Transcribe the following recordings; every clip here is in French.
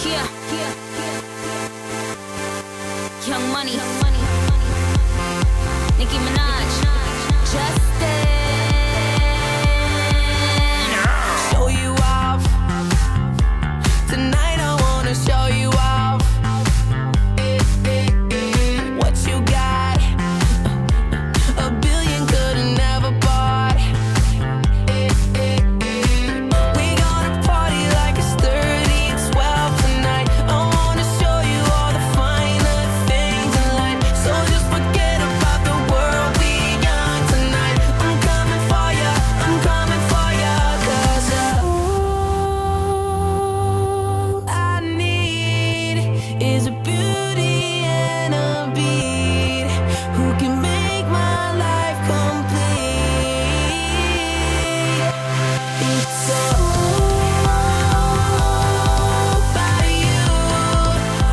Kia, Young Money, Nicki Minaj, Justin. Show you off tonight. I wanna show you off what you got. A billion could've never bought. We gonna party like it's 30 and 12 tonight. I wanna show you all the finer things in life. So just forget about the world, we young tonight. I'm coming for ya, I'm coming for ya. 'Cause all I need is a beauty and a beat who can make my life complete. It's all about you.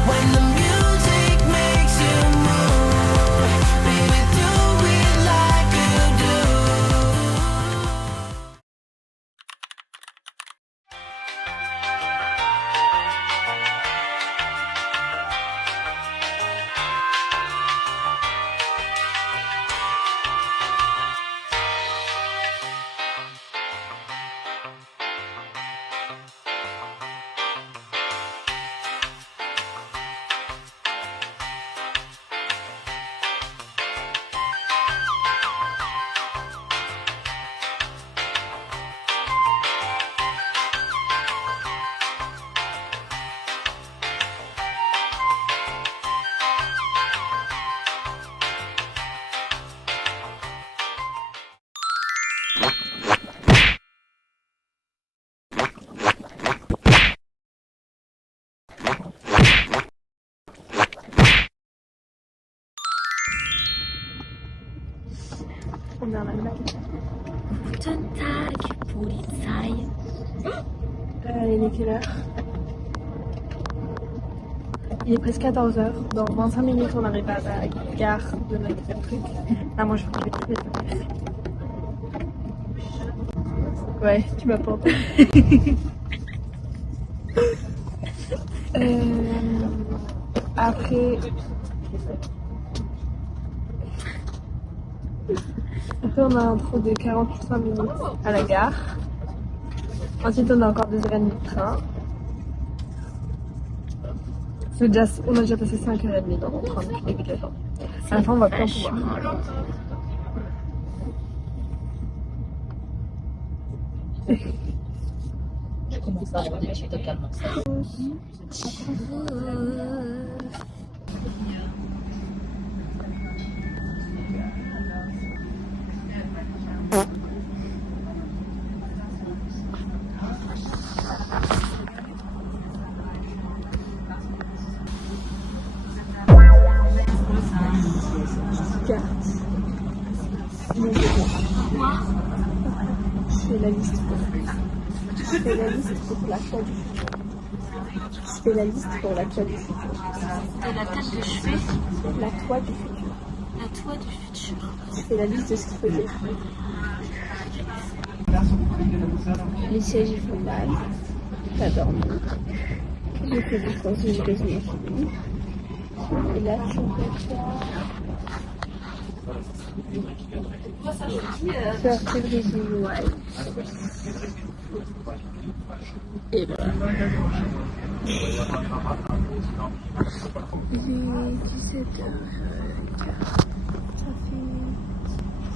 When the music makes you move, baby, do it like you do. On est en Allemagne. Guten Tag, Polizei. Il est quelle heure? Il est presque 14h. Dans 25 minutes, on arrive à la gare de notre truc. Ah, moi, je vais te mettre. Ouais, tu m'apportes. Après, on a un trou de 45 minutes à la gare. Ensuite, on a encore 2h30 de train. On a déjà passé 5h30 dans le train depuis le début de la journée. À la fin, on va plus en pouvoir. Je commence à regarder, je suis totalement ça. Je fais la liste pour l'achat du futur. Je fais la liste pour l'achat du futur. Et la tête de cheveux, La toi du futur. la toi du futur. Je fais la liste de ce qu'il faut dire. Les sièges ils font mal. T'as dormi. J'ai fait du sens, j'ai quasiment fini. Et là tu peux faire Crazy Wild. Et là. Il est 17h15.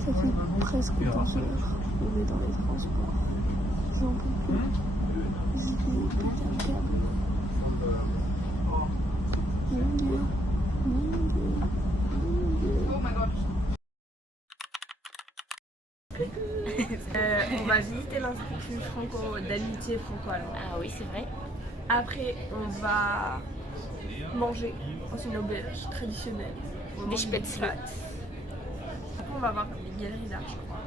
Ça fait presque 12 heures. On est dans les transports. J'en peux plus. J'ai pété un câble. Mon Dieu. On va visiter l'Institut d'amitié franco-allemand. Ah oui, c'est vrai. Après, on va manger dans une auberge traditionnelle. Des spätzle. Après, on va voir des galeries d'art, je crois.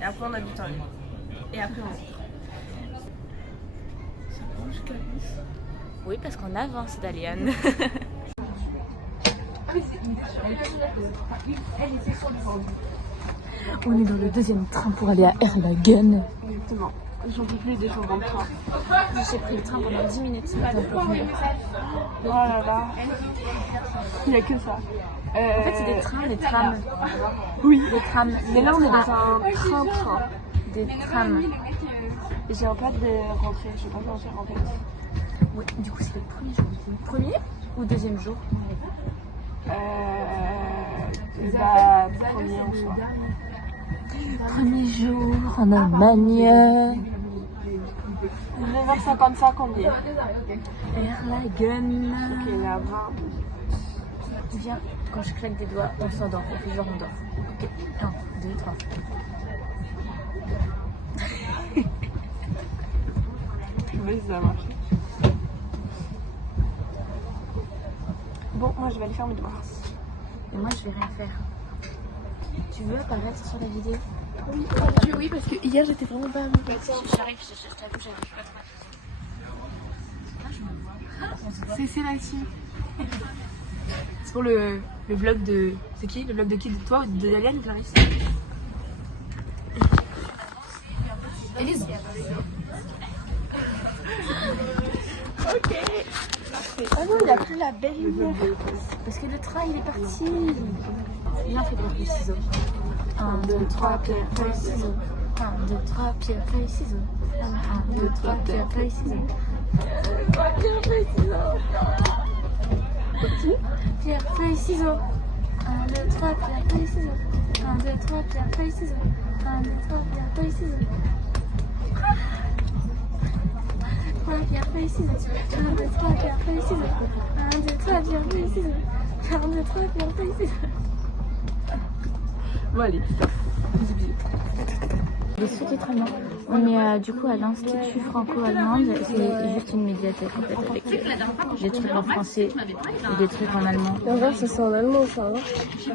Et après, on a du temps libre. Et après, on rentre. Ça bouge, Caris. Oui, parce qu'on avance, Dalian. On est dans le deuxième train pour aller à Erlangen. Exactement. J'en peux plus des changements de train. J'ai pris le train pendant 10 minutes ce matin pour venir. Oh là là. Il n'y a que ça. En fait, c'est des trains, des trams. Oui. Des trams. Mais là, on est dans un train-train. Des trams. Et j'ai un pas de rentrée. Je sais pas comment faire en fait. Oui, du coup, c'est le premier jour. Premier ou deuxième jour? Premier en soi. Premier jour en Allemagne. 9h55 on y est. Erlangen. Ok, là-bas. Viens, quand je claque des doigts, on s'endort. On fait genre on dort. Ok, 1, 2, 3. Oui, ça marche. Bon, moi je vais aller faire mes devoirs. Et moi, je vais rien faire. Tu veux apparaître sur la vidéo? Oui, parce que hier j'étais vraiment pas motivée. J'arrive, je t'avoue, j'arrive pas trop. C'est Célestine. C'est pour le vlog de... C'est qui? Le vlog de qui? De toi ou de Daliane ou Clarisse? Élise. Ok. Ah non, il n'y a plus la belle lumière. Parce que le train, il est parti. Viens, fais des ciseaux. 1, 2, 3, pierre, feuille, ciseaux. 1, 2, 3, pierre, feuille, ciseaux. 1, 2, 3, pierre, feuille, ciseaux. Pierre, feuille, ciseaux. 1, 2, 3, pierre, feuille, ciseaux. 1, 2, 3, pierre, feuille, ciseaux. 1, 2, 3, pierre, feuille, ciseaux. 3, pierre, feuille, ciseaux. 1, 2, 3, pierre, feuille, ciseaux. 1, 2, 3, pierre, feuille, ciseaux. 1, 2, 3, pierre, feuille, ciseaux. Bon, allez. Bisous, bisous. Les sous-titres allemands. Mais du coup, à l'Institut franco-allemande, c'est juste une médiathèque en fait, avec des trucs en français et des trucs en allemand. Et en vrai, ça c'est en allemand, ça, hein? Je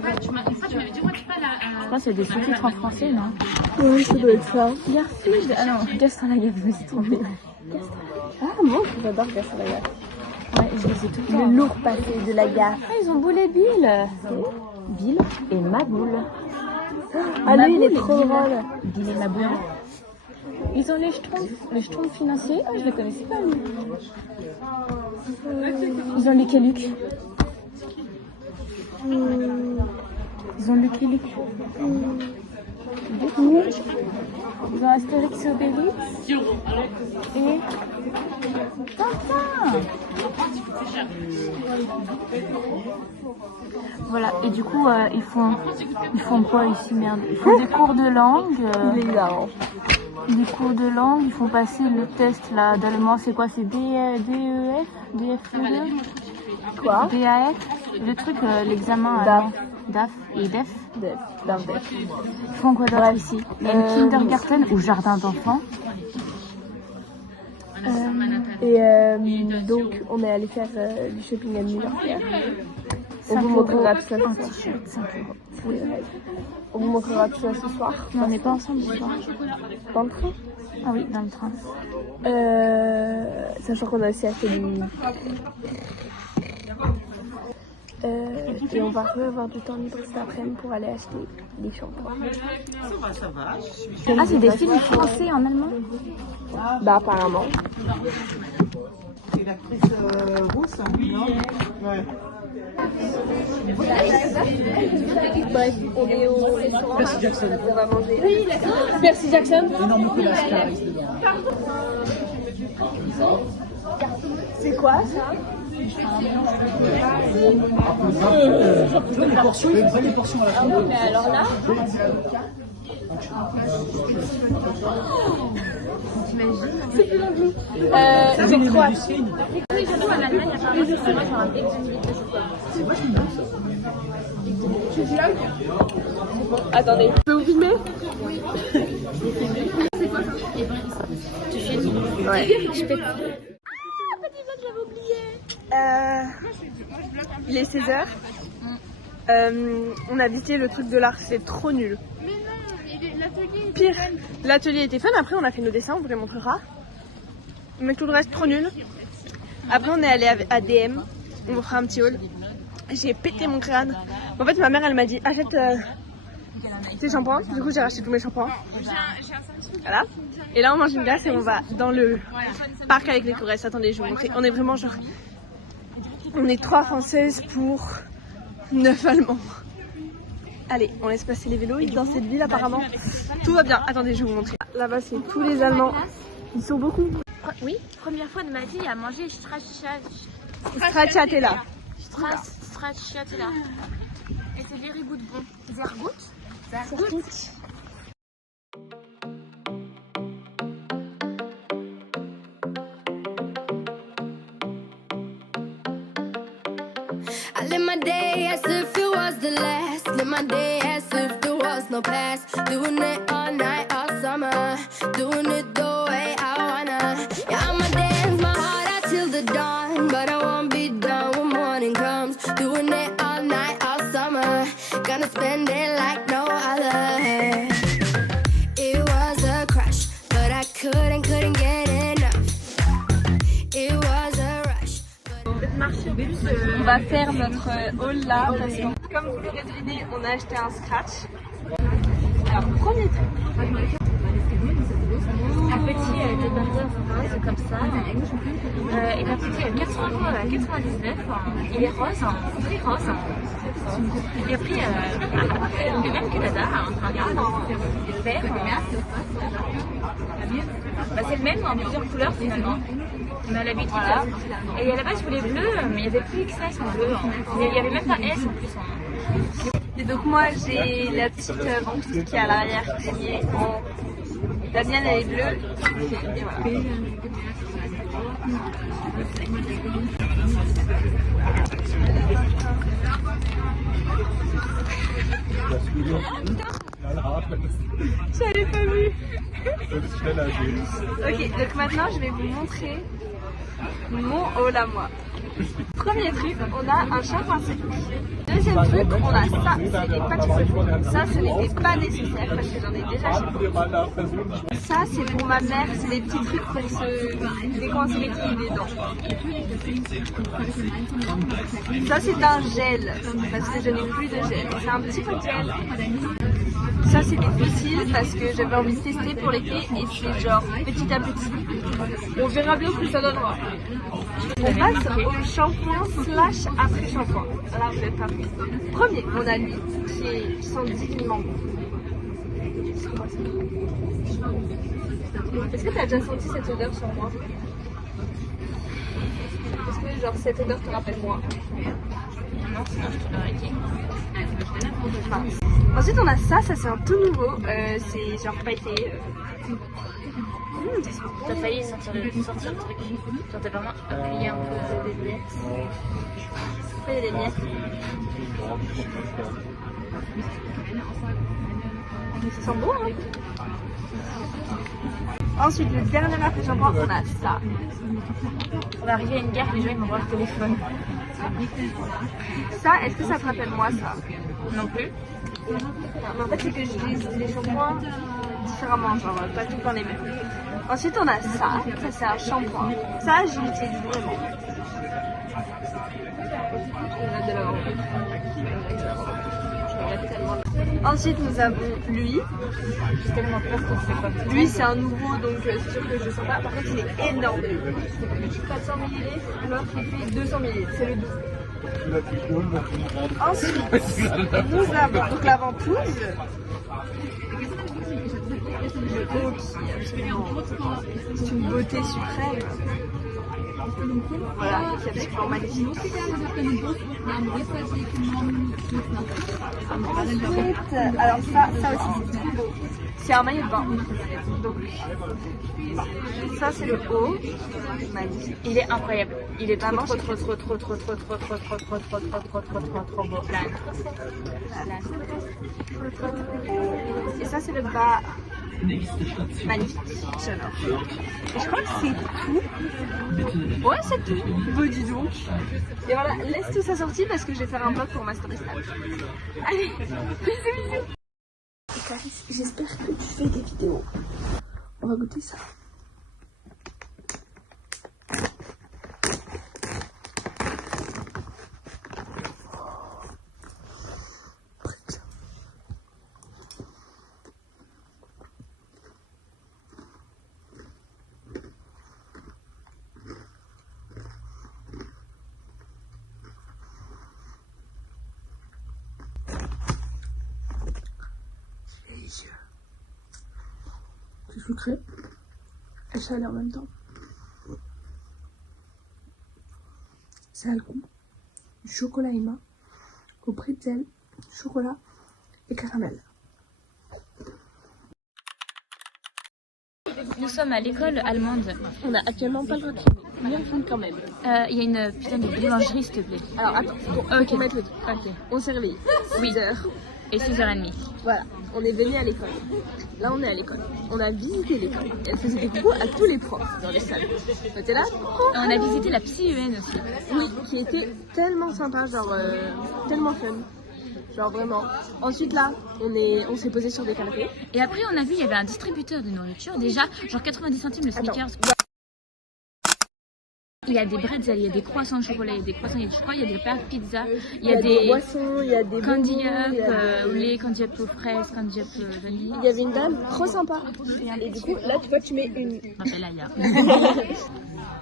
pense qu'il y a des sous-titres en français, non? Oui, ça doit être ça. Garfield. Ah non, Gaston Lagaffe, je me suis trompée. Ah, moi, j'adore Gaston Lagaffe. Ouais, je les ai tout le temps. Le lourd passé de la gare. Ah, ils ont boulé Bill. Bill et Maboule. Ah, lui, il est Maboule et trop Bill. drôle. Bill et Maboule. Ils ont les schtroumpfs financiers. Ah, je les connaissais pas, lui. Ils ont Lucky Luke. Ils ont Lucky Luke. Ils ont Astérix et Obélix. Et Tintin. Voilà, et du coup, ils font quoi ici, merde? Ils font des cours de langue. Il est hilarant. Des cours de langue, ils font passer le test là d'allemand, c'est quoi? C'est DEF, DF2, Quoi? DAF, le truc, l'examen allemand. DAF et DEF. Def. Ils font quoi d'autre Bref. ici? Il y a une kindergarten ou jardin d'enfants. Donc, on est allé faire du shopping à New York hier. On 5 vous euros, montrera tout ça. un t-shirt, 5 euros. Oui, ouais. On vous montrera tout ça ce soir. Mais on n'est pas ensemble ce soir. Dans le train. Ah oui, dans le train. Sachant qu'on a aussi acheté du... et on va avoir du temps libre cet après-midi pour aller acheter des shampoings. Ah, c'est des films français en allemand? Bah apparemment. C'est l'actrice rousse, non? Ouais. Bref, on est au restaurant. Merci Jackson. On va manger. Oui, merci Jackson. C'est quoi ça? Des portions, il y a des portions à la fin. Mais alors là, c'est plus long que nous. J'ai trop hâte. Tu vlogs? Attendez, je peux vous filmer? C'est quoi ça? Tu filmes? Ouais. Je peux. Il est 16h. On a visité le truc de l'art, c'est trop nul. Mais non, l'atelier pire. L'atelier était fun, après on a fait nos dessins, on vous les montrera. Mais tout le reste trop nul. Après on est allé à DM, on vous fera un petit haul. J'ai pété mon crâne. En fait ma mère elle m'a dit achète tes shampoings, du coup j'ai racheté tous mes shampoings. J'ai un Samsung Voilà. Et là on mange une glace et on va dans le parc avec les touristes. Attendez, je vais vous montrer. On est vraiment genre... On est 3 Françaises pour 9 Allemands. Allez, on laisse passer les vélos. Dans cette ville apparemment, tout va bien. Attendez, je vais vous montrer. Là-bas c'est tous les Allemands. Ils sont beaucoup. Oui, première fois de ma vie à manger Stracciatella. stracciatella. Et c'est very good bon. Zergout. I live my day as if it was the last. Live my day as if there was no past. Doing it all night, all summer. Doing it the way I wanna. Yeah, I'ma dance my heart out till the dawn. But I won't be done when morning comes. Doing it all night, all summer. Gonna spend it like no other. It was a crush, but I couldn't get enough. It was a rush. On va faire notre haul là parce que comme vous l'aurez deviné, on a acheté un scratch. Alors premier truc. Un petit débardeur rose comme ça. Il a coûté 4,99 €. Il est rose, très rose. Il a pris le même que Dada, regarde, vert. Bah, c'est le même en plusieurs couleurs finalement. Mais à l'habitude. Voilà. Et à la base je voulais bleu, mais il n'y avait plus XS en bleu. Il n'y avait même pas S en plus. Et donc moi j'ai la petite ventouse qui est à l'arrière qui est en... La mienne elle est bleue. Et voilà. J'avais pas vu. Ok, donc maintenant je vais vous montrer mon haul à moi. Premier truc, on a un shampoing sec. Deuxième truc, on a ça, c'est des pâtisseries. Ça, ce n'était pas nécessaire parce que j'en ai déjà chez moi. Ça, c'est pour ma mère, c'est des petits trucs pour se décoincer les pieds des dents. Ça, c'est un gel parce que je n'ai plus de gel. C'est un petit pot de gel. Ça, c'est des fossiles parce que j'avais envie de tester pour l'été et c'est genre petit à petit. On verra bien ce que ça donnera. On passe au shampoing slash après shampoing. Là, vous êtes parti. Premier, on a lui qui est sans divinement bon. Est-ce que tu as déjà senti cette odeur sur moi? Est-ce que genre cette odeur te rappelle moi? Non, sinon je te l'aurais dit. Mince. Ensuite on a ça c'est un tout nouveau, c'est genre pailleté. T'as failli sortir le truc. Genre t'as vraiment appuyé un peu des miettes. Après il y a des miettes. Ça sent bon hein. Ensuite le dernier après shampoing on a ça. On va arriver à une gare, les gens ils vont voir le téléphone. Ça, est-ce que ça te rappelle moi ça? Non plus. Mais en fait c'est que j'utilise les shampoings différemment, genre pas tout le temps les mêmes. Ensuite on a ça c'est un shampoing. Ça je l'utilise vraiment. Ensuite nous avons lui. J'ai tellement peur qu'on se fait pas. Lui c'est un nouveau donc c'est sûr que je sens pas. Par contre il est énorme. 400 ml, l'autre il fait 200 ml, c'est le double. Ensuite nous avons donc la ventouse. Le haut qui est absolument... C'est une beauté suprême. Voilà, qui est absolument magnifique. Ensuite, alors ça aussi c'est trop beau. C'est un maillot de bain. Donc, ça c'est le haut. Magnifique. Il est incroyable. Il est Vraiment, trop beau. Et ça c'est le bas. Magnifique. J'adore. Et je crois que c'est tout. Ouais, c'est tout. Bon, dis donc. Et voilà, laisse tout ça sortir parce que je vais faire un vlog pour ma story Snap. Allez, bisous. Clarisse, j'espère que tu fais des vidéos. On va goûter ça. C'est sucré et salé en même temps. Ça a le goût du chocolat Emma au pretzel, chocolat et caramel. Nous sommes à l'école allemande. On a actuellement pas le droit de filmer, mais on filme quand même. Il y a une putain de boulangerie, s'il te plaît. Alors attends, Ok. faut mettre le truc. Ok. On s'est réveillé. 6h. Et 6h30. Voilà, on est venu à l'école. Là, on est à l'école. On a visité l'école. Et elle faisait des coucou à tous les profs dans les salles. T'es là? On a visité la psy-UN aussi. Oui, qui était tellement sympa, genre tellement fun. Genre vraiment. Ensuite là, on s'est posé sur des canapés. Et après, on a vu, il y avait un distributeur de nourriture. Déjà, genre 90 centimes le Snickers. Il y a des bretzels, il y a des croissants au chocolat, il y a des croissants, je crois, il y a des pâtes pizza, Il y a des boissons, il y a des candy bonbons, il y a up au lait, candy up aux fraises, candy up vanille. Il y avait une dame trop sympa. Et du coup, là, tu vois, tu mets une. Rappelle Aya.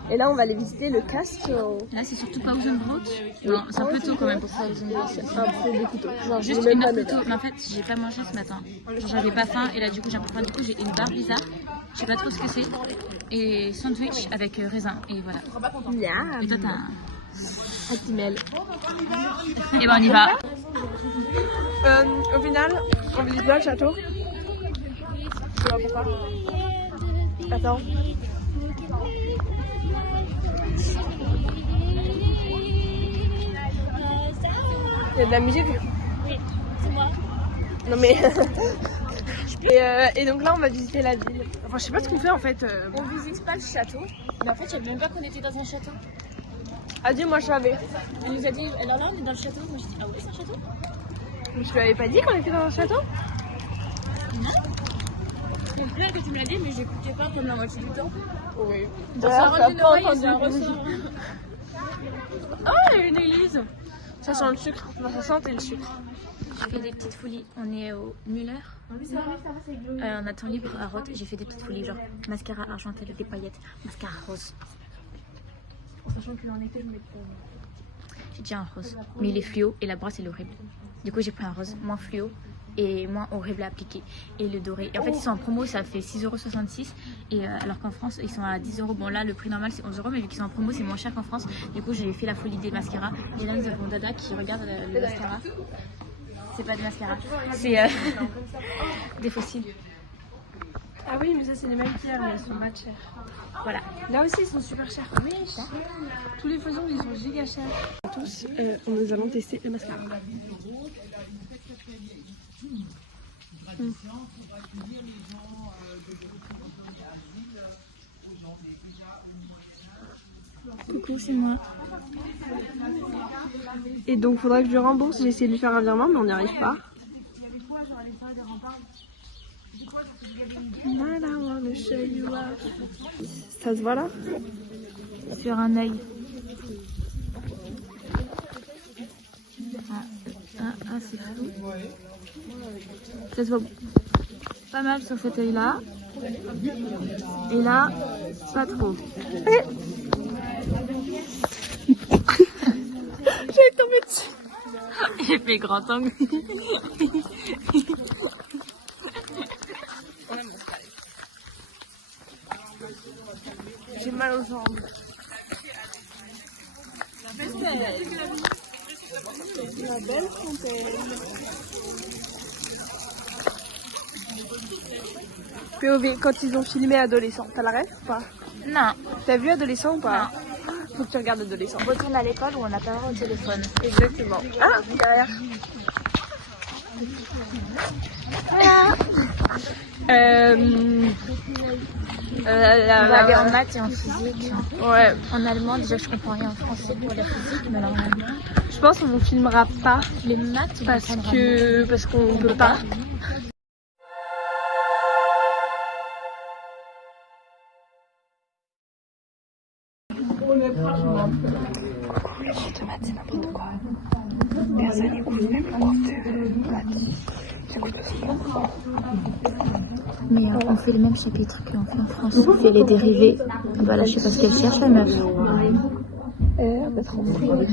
Et là, on va aller visiter le Castro. Là, c'est surtout Pausenbrot. Non, c'est un peu tôt quand même pour Pausenbrot. C'est un peu beaucoup tôt. Genre, Juste j'ai même une pas heure plus mes tôt. dates. Mais en fait, j'ai pas mangé ce matin. Genre, j'avais pas faim et là, du coup, j'ai un peu faim. Du coup, j'ai une barre bizarre. Je sais pas trop ce que c'est. Et sandwich avec raisin. Et voilà. Miam. Et toi, t'as un. Actimel. Et ben, on y va. Au final, on visite pas le château. Je sais pas pourquoi. Attends. Il y a de la musique? Oui, c'est moi. Non mais... et donc là on va visiter la ville. Enfin je sais pas ce qu'on fait en fait. On visite pas le château. Mais en fait, je savais même pas qu'on était dans un château. Adieu, moi je savais. Elle nous a dit, alors là, on est dans le château. Moi, je dis, ah oui, c'est un château? Je te l'avais pas dit qu'on était dans un château? C'est vrai que tu me l'as dit, mais j'écoutais pas comme la moitié du temps. Oui. Ça rentre une oreille et ça ressort. Oh, il y a une église. Ça sent le sucre. Enfin, ça sentait le sucre. J'ai fait des petites folies. On est au Müller. En attend libre à Roth. J'ai fait des petites folies, genre mascara argenté avec des paillettes, mascara rose. Sachant qu'il en était, je mets J'ai déjà un rose, mais il est fluo et la brosse elle est horrible. Du coup, j'ai pris un rose moins fluo et moins horrible à appliquer. Et le doré. Et en fait, ils sont en promo, ça fait 6,66 €. Et alors qu'en France, ils sont à 10 €. Bon, là, le prix normal c'est 11 €, mais vu qu'ils sont en promo, c'est moins cher qu'en France. Du coup, j'ai fait la folie des mascaras. Et là, nous avons Dada qui regarde le mascara. C'est pas des mascaras, c'est des fossiles. Ah oui, mais ça c'est des maquillages, mais ils sont pas chers. Voilà. Là aussi ils sont super chers. Oui, tous les faisons ils sont giga chers. Tous, nous allons tester le mascara. Coucou, c'est moi. Et donc faudra que je lui rembourse, j'ai essayé de lui faire un virement mais on n'y arrive pas. Ça se voit là? Sur un œil. Ah, c'est flou. Ça se voit pas mal sur cet œil là. Et là, pas trop. J'ai tombé dessus. Il fait grand angle. J'ai mal aux jambes. La belle fontaine. POV, quand ils ont filmé Adolescent, t'as la ref ou pas? Non. T'as vu Adolescent ou pas? Faut que tu regardes Adolescent. On retourne à l'école où on n'a pas le droit au téléphone. Exactement. Ah, derrière. On va aller en maths et en physique. Ouais. En allemand, déjà je comprends rien en français pour la physique, mais alors en allemand. Je pense qu'on ne filmera pas Les maths, on parce comprendra qu'on peut pas. De maths, c'est n'importe quoi. Personne n'écoute, même le prof de maths. J'écoute pas. Mais on fait le même chapitre qu'on fait en France. On fait les dérivés. Voilà, je sais pas ce qu'elle cherche, la meuf. Bah trop cool.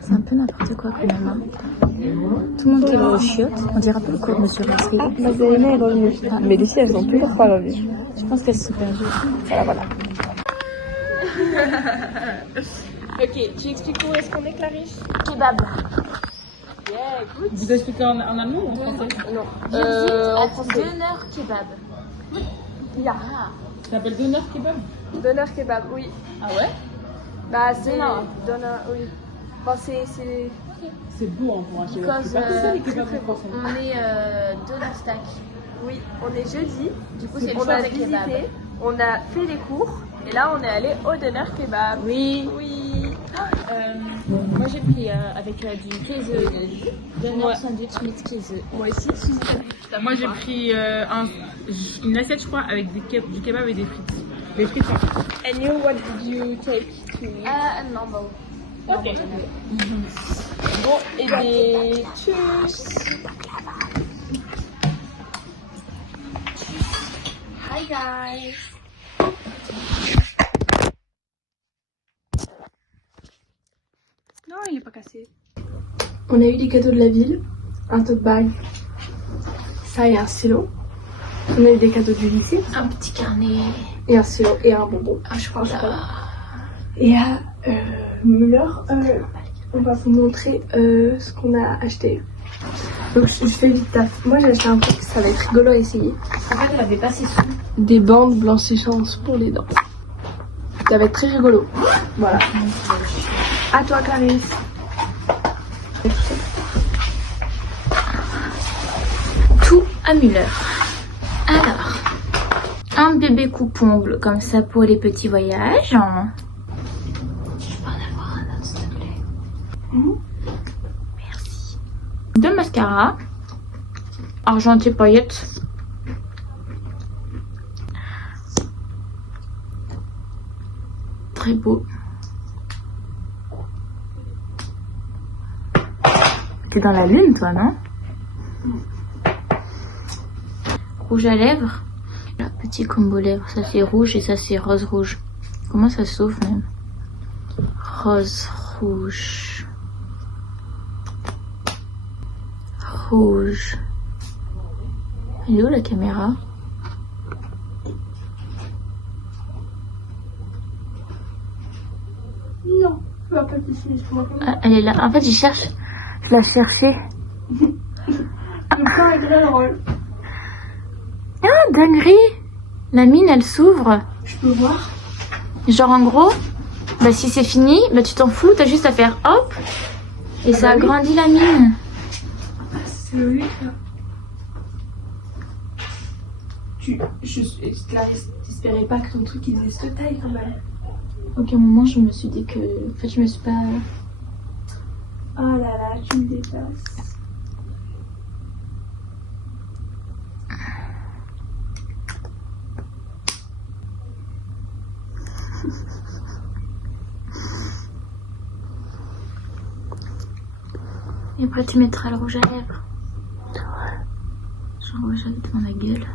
C'est un peu n'importe quoi quand même. Hein. Tout le monde qui va aux chiottes, on dirait pas le cours de Monsieur Rasri. Mazalina est revenue. Mais les filles, elles sont toujours pas revenues. Je pense qu'elles se sont perdues. Voilà. Ok, tu expliques où est-ce qu'on est, Clarisse? Kebab. Vous expliquez en allemand ou en français? Non. En français. Döner kebab. Ya. Ça s'appelle Doner Kebab? Doner kebab, oui. Ah ouais? Bah, c'est. Doner, oui. Bon, c'est. C'est beau hein, pour un kebab. Because, C'est pas tout ça les très, kebabs très en français. On est Doner stack. Oui, on est jeudi. Du coup, c'est le On choix a des visité, kebabs. on a fait les cours. Et là, on est allé au Doner kebab. Oui. Oui. Moi j'ai pris avec du Käse, Doner Ouais. sandwich mit Käse. Moi aussi. Moi j'ai pris une assiette je crois avec du kebab et des frites. Les frites sont frites. And you, what did you take to eat? Normal. Ok. Bon, et des tchuss. Hi guys. Non, il est pas cassé. On a eu des cadeaux de la ville, un tote bag, ça et un stylo. On a eu des cadeaux du lycée Un petit carnet. et un stylo et un bonbon. Un chocolat. Et à Müller, on va vous montrer ce qu'on a acheté. Donc je fais vite taf. Moi j'ai acheté un truc, ça va être rigolo à essayer. En fait, elle avait pas ses sous. Des bandes blanchissantes pour les dents. Ça va être très rigolo. Voilà. À toi Clarisse. Tout à Müller. Alors, un bébé coupe-ongle comme ça pour les petits voyages. Je peux en avoir un autre, s'il te plaît. Merci. Deux mascaras. Argenté paillettes. Très beau. T'es dans la lune, toi, non? Rouge à lèvres. Là, petit combo lèvres. Ça, c'est rouge et ça, c'est rose-rouge. Comment ça s'ouvre, même? Rose-rouge. Rouge. Elle est où, la caméra? Non, tu vas pas ici. Ah, elle est là. En fait, je la cherchais. Le plan est très drôle. Ah, dinguerie! La mine, elle s'ouvre. Je peux voir. Genre, en gros, bah, si c'est fini, bah, tu t'en fous, t'as juste à faire hop. Et ça bah oui. agrandit la mine. C'est logique là. J'espérais pas que ton truc il faisait cette taille quand même. Donc, à un moment, je me suis dit que. En fait, je me suis pas. Oh là là, tu me dépasses. Et après, tu mettras le rouge à lèvres. Genre rouge à lèvres devant la gueule.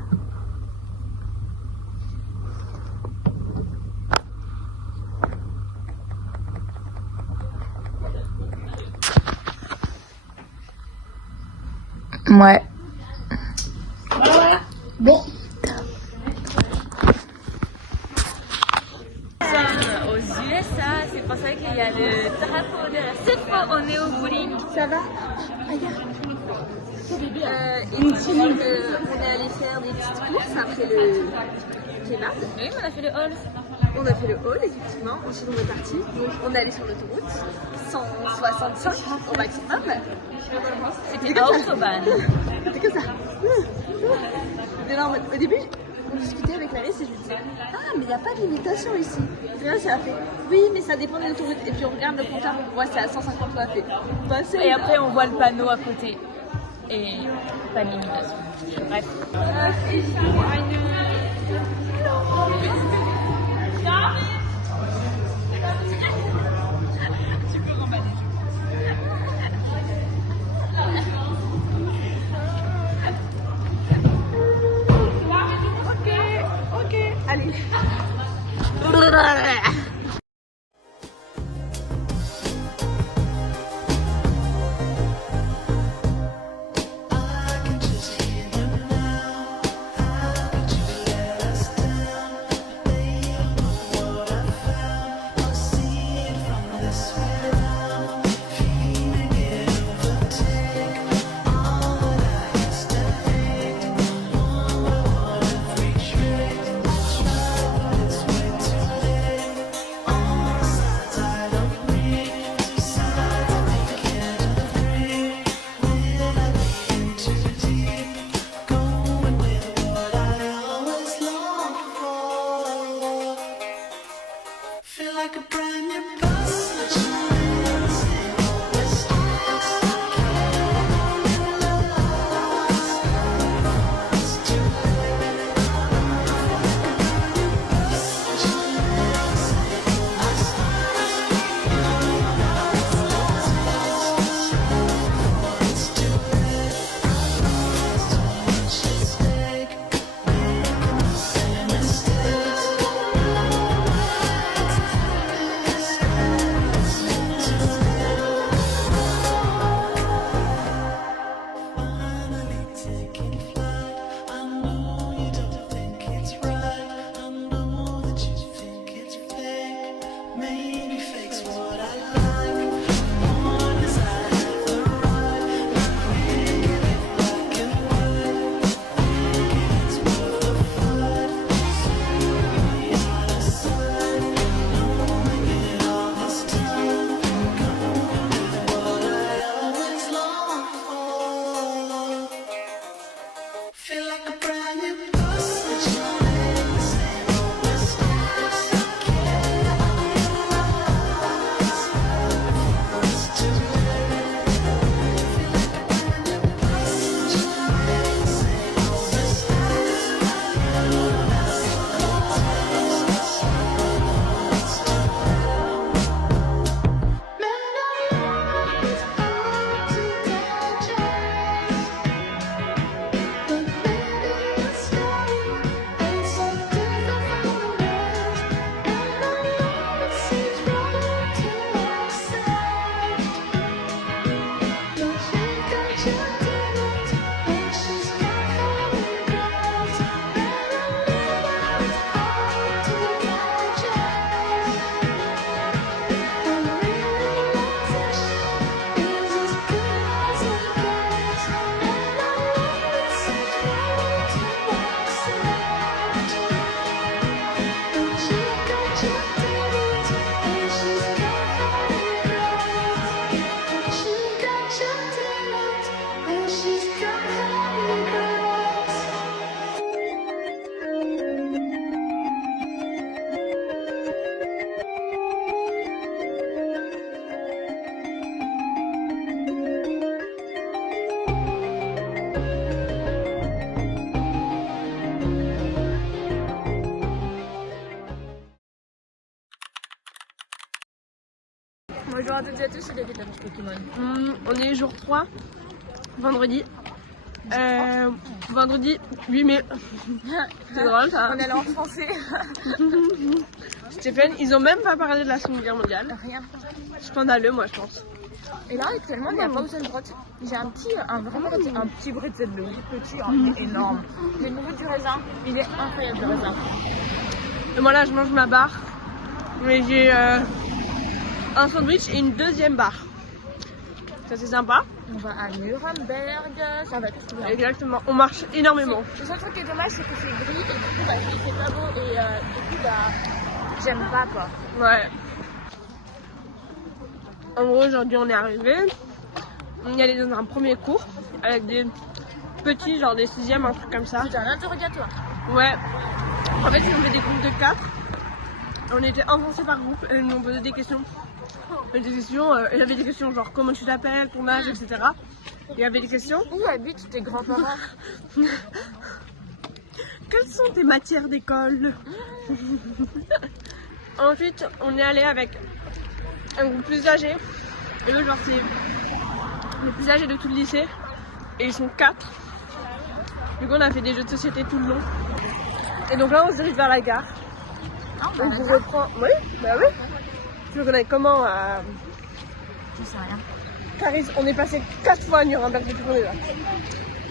Ouais. Bon. Aux USA, c'est pour ça qu'il y a le drapeau de la CFA. On est au bowling. Ça va? Regarde. Inutile, on est allé faire des petites courses après le kebab. Oui, on a fait le hall. On a fait le hall, effectivement. Ensuite, on est parti. On est allé sur l'autoroute. 165 au maximum. C'était à Autobahn. C'était que ça. Et là, au début, on discutait avec Larisse et je lui disais ah, mais il n'y a pas de limitation ici. Et là, ça a fait oui, mais ça dépend de l'autoroute. Et puis on regarde le compteur, on voit c'est à 150 on a fait. Bah, c'est Et après, on voit le panneau à côté. Et pas de limitation. Bref. Ok, allez. like a brand new bus. Feel like a brand new bus. Bonjour à toutes et à tous, c'est David avec Pokémon. On est jour 3, vendredi. Vendredi 8 mai. C'est drôle ça. On est allé en français. Stéphane, ils ont même pas parlé de la Seconde Guerre mondiale. Rien. Scandaleux, moi je pense. Et là, actuellement, il n'y a pas besoin de droite. J'ai un petit bretzel, le petit, il est énorme. J'ai le nouveau du raisin, il est incroyable le raisin. Et moi là, je mange ma barre. Mais j'ai un sandwich et une deuxième barre. Ça c'est sympa. On va à Nuremberg, ça va être trop bien. Exactement, on marche énormément. Le seul truc qui est dommage, c'est que c'est gris et du coup, bah, il fait pas beau et du coup, bah, j'aime pas quoi. Ouais. En gros, aujourd'hui on est arrivé. On y allait dans un premier cours avec des petits, genre des 6e, un truc comme ça. C'était un interrogatoire. Ouais. En fait, ils ont fait des groupes de 4. On était avancés par groupe et ils nous ont posé des questions. Il y avait des questions genre comment tu t'appelles, ton âge, etc. Il y avait des questions. Où habitent tes grands-parents? Quelles sont tes matières d'école? Ensuite, on est allé avec un groupe plus âgé. Et eux, genre, c'est les plus âgés de tout le lycée. Et ils sont 4. Du coup, on a fait des jeux de société tout le long. Et donc là, on se dirige vers la gare. On vous reprend. Oui, bah oui. Tu veux qu'on aille comment à. Je sais rien. Caris, on est passé 4 fois à Nuremberg depuis qu'on est là.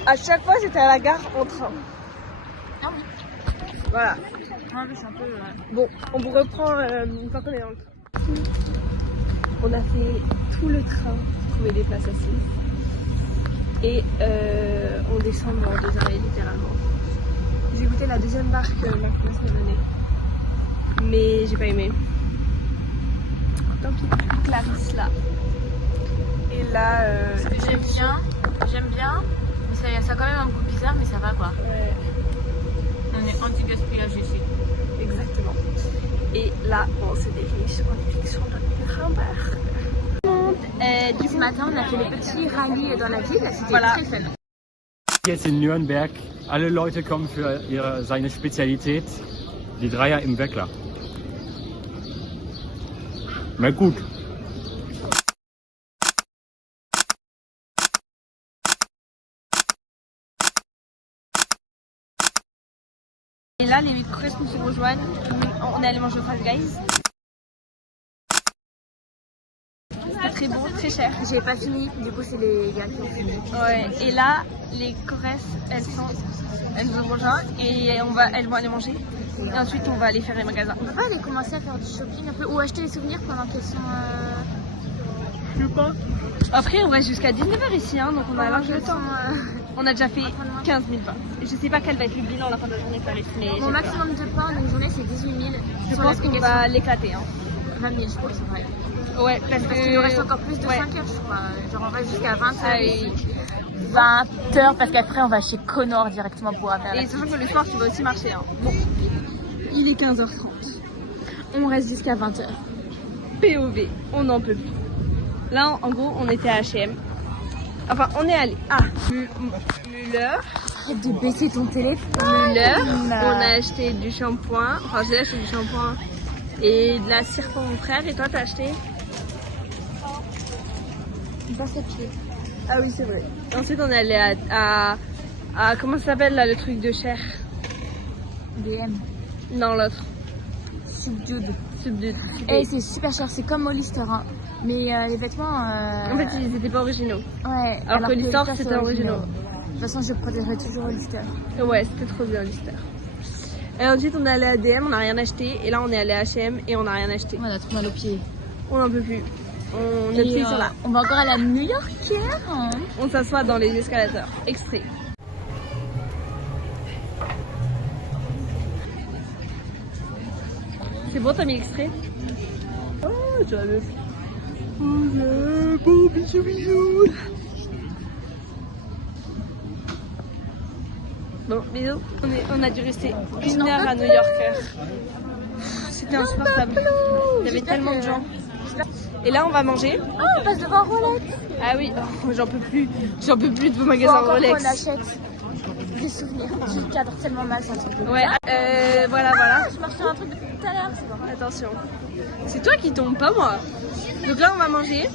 À chaque fois, c'était à la gare en train. Ah oui. Voilà. Ah, mais c'est un peu. Bon, on vous reprend une fois qu'on est dans le train. On a fait tout le train pour trouver des places assises. Et on descend dans 2 heures littéralement. J'ai goûté la deuxième barre que ma classe m'a donnée. Mais j'ai pas aimé. Tant pis. Clarisse là. Et là, J'aime bien. Mais ça a quand même un goût bizarre, mais ça va quoi. ouais, On est anti-gaspillage ici. exactement. Et là, on se dirige en direction de Nuremberg. Ce matin, on a fait le petit rallye dans la ville, c'était Voilà. très fun. Jetzt in Nürnberg, alle Leute kommen für seine Spezialität, die Dreier im Weckler. Na gut. Et là, les correspondants se rejoignent. On est allé manger au Five Guys. C'était très bon, très cher. J'ai pas fini, du coup c'est les gars qui ont fini. Ouais. Et là, les Corses, elles nous ont rejoint et elles vont aller manger. Et ensuite, on va aller faire les magasins. On peut pas aller commencer à faire du shopping un peu ou acheter des souvenirs pendant qu'elles sont... Je sais pas. Après, on reste jusqu'à 19h ici, hein, donc on a large le temps. On a déjà fait 15 000 pas. Je sais pas quel va être le bilan à la fin de la journée de Paris. Mais Mon maximum de pain dans une journée c'est 18 000. je pense qu'on va l'éclater. Hein. 20 000 je crois que c'est vrai. Ouais, Parce qu'il nous reste encore plus de ouais. 5 heures je crois. Genre on reste jusqu'à 20 Ah, heures. et 20 heures parce qu'après on va chez Connor directement pour faire la... et sachant que le soir, tu vas aussi marcher. Hein. Bon, il est 15h30. On reste jusqu'à 20 heures. POV, on n'en peut plus. Là, en gros, on était à H&M. Enfin, on est allé à Müller. Arrête de baisser ton téléphone. Müller. On a acheté du shampoing. Enfin, j'ai acheté du shampoing et de la cire pour mon frère. Et toi, t'as acheté? Une passe à pied. Ah oui, c'est vrai. Ensuite, on est allé à comment ça s'appelle là, le truc de Cher? DM. Non, l'autre. Subdued. Subdued. Et c'est super cher, c'est comme Hollister. Hein. Mais les vêtements... En fait, ils étaient pas originaux. Ouais. Alors que l'histoire, Hollister, c'était c'est originaux. De toute façon, je protégerai toujours Hollister. Ouais, c'était trop bien l'histoire. Et ensuite, on est allé à DM, on n'a rien acheté. Et là, on est allé à H&M et on n'a rien acheté. On a trop mal aux pieds. On n'en peut plus. Nos pieds sont là. On va encore aller à New Yorker. On s'assoit dans les escalators. Extrait. C'est bon, t'as mis l'extrait? Oh, tu as vu. Bon, bisous, bisous. Bon, bisous. On a dû rester 1 heure à New Yorker. C'était insupportable. Il y avait tellement de gens. Et là, on va manger. Oh, on passe devant Rolex. Ah oui, oh, j'en peux plus. J'en peux plus de vos Faut magasins encore Rolex. qu'on achète des souvenirs. Je cadre tellement mal ça. Ouais, voilà. Je marche sur un truc depuis tout à l'heure, c'est bon. Attention. C'est toi qui tombe, pas moi. Donc là, on va manger.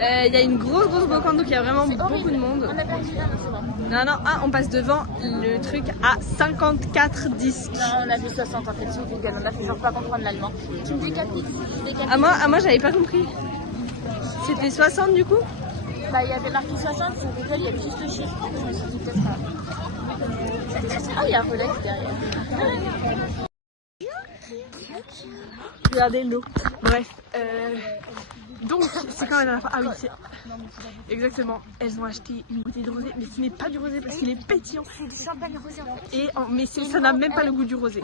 Il y a une grosse brocante, donc il y a vraiment beaucoup de monde. On a perdu là, c'est bon. Non, on passe devant le truc à 54 disques. Non, on a vu 60 en fait, c'est vegan. On a fait genre pas comprendre l'allemand. Tu me décapites. Ah moi j'avais pas compris. C'était 60 du coup? Bah, il y avait marqué 60, sur Google, il y avait juste le chiffre. Je me suis dit peut-être. Ah, il y a un Rolex derrière. Regardez l'eau. Bref. Donc, c'est quand même à la fin. Ah oui, c'est. Exactement. Elles ont acheté une bouteille de rosé, mais ce n'est pas du rosé parce qu'il est pétillant. C'est du champagne rosé en fait. Mais ça n'a même pas le goût du rosé.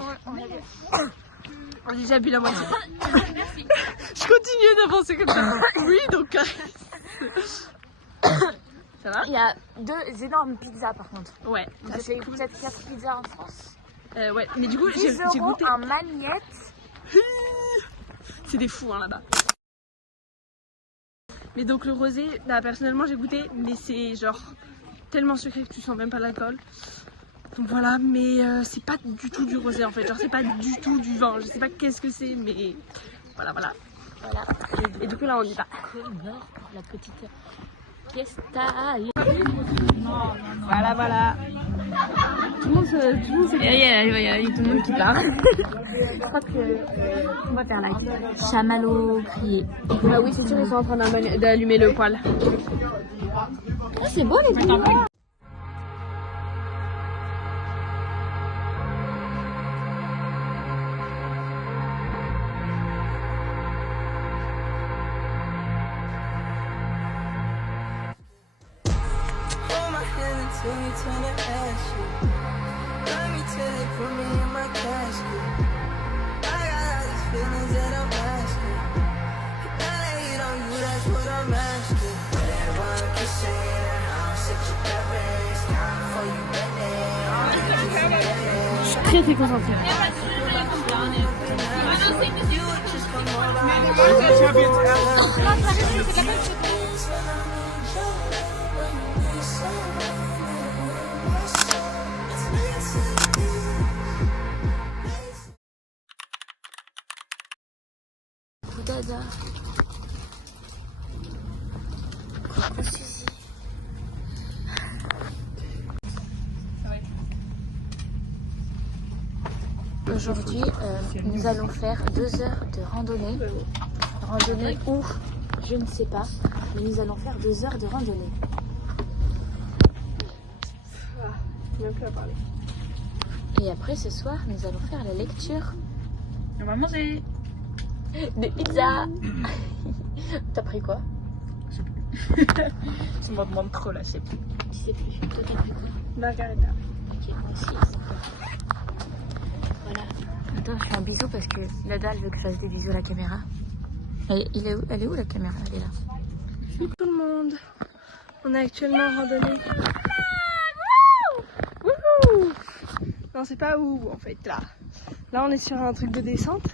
On a déjà bu la moitié. Je continue d'avancer comme ça. Oui, donc. Ça va? Il y a 2 énormes pizzas par contre. Ouais. Ça fait peut-être 4 pizzas en France. Ouais, mais du coup, 10 j'ai euros goûté. un magnette. C'est des fous hein, là-bas. Mais donc le rosé, là, personnellement j'ai goûté, mais c'est genre tellement sucré que tu sens même pas l'alcool. Donc voilà, mais c'est pas du tout du rosé en fait, genre c'est pas du tout du vin, je sais pas qu'est-ce que c'est, mais voilà. Voilà. Et du coup là on y va. Connor pour la petite fiesta. Voilà. Tout le monde s'est... Il y a tout le monde qui part. Je crois que on va faire like. Chamallow crier. Ah oui c'est sûr ils sont en train d'allumer le poêle. Ah, c'est beau les trucs. Hold my hand until you turn to ashes. Love me till they put me in my casket. I got all these feelings that I'm asking. If I lay it on you, that's what I'm asking. Whatever I can say, I'll set you that race. For you, ready. Je suis très concentrée. Dada. Coucou Suzy. Aujourd'hui, nous allons faire 2 heures de randonnée. Randonnée où? Je ne sais pas. Mais nous allons faire 2 heures de randonnée. Même plus à parler. Et après, ce soir, nous allons faire la lecture On va manger. des pizzas. T'as pris quoi? Tu m'en demandes trop là, je sais plus. Tu sais plus. Toi, t'as pris quoi? Margarita. Ok, moi aussi. Voilà. Attends, je fais un bisou parce que Nada, elle veut que je fasse des bisous à la caméra. Elle est où la caméra? Elle est là. Tout le monde. On est actuellement en randonnée. Wouhou! Non, c'est pas où en fait là. Là, on est sur un truc de descente.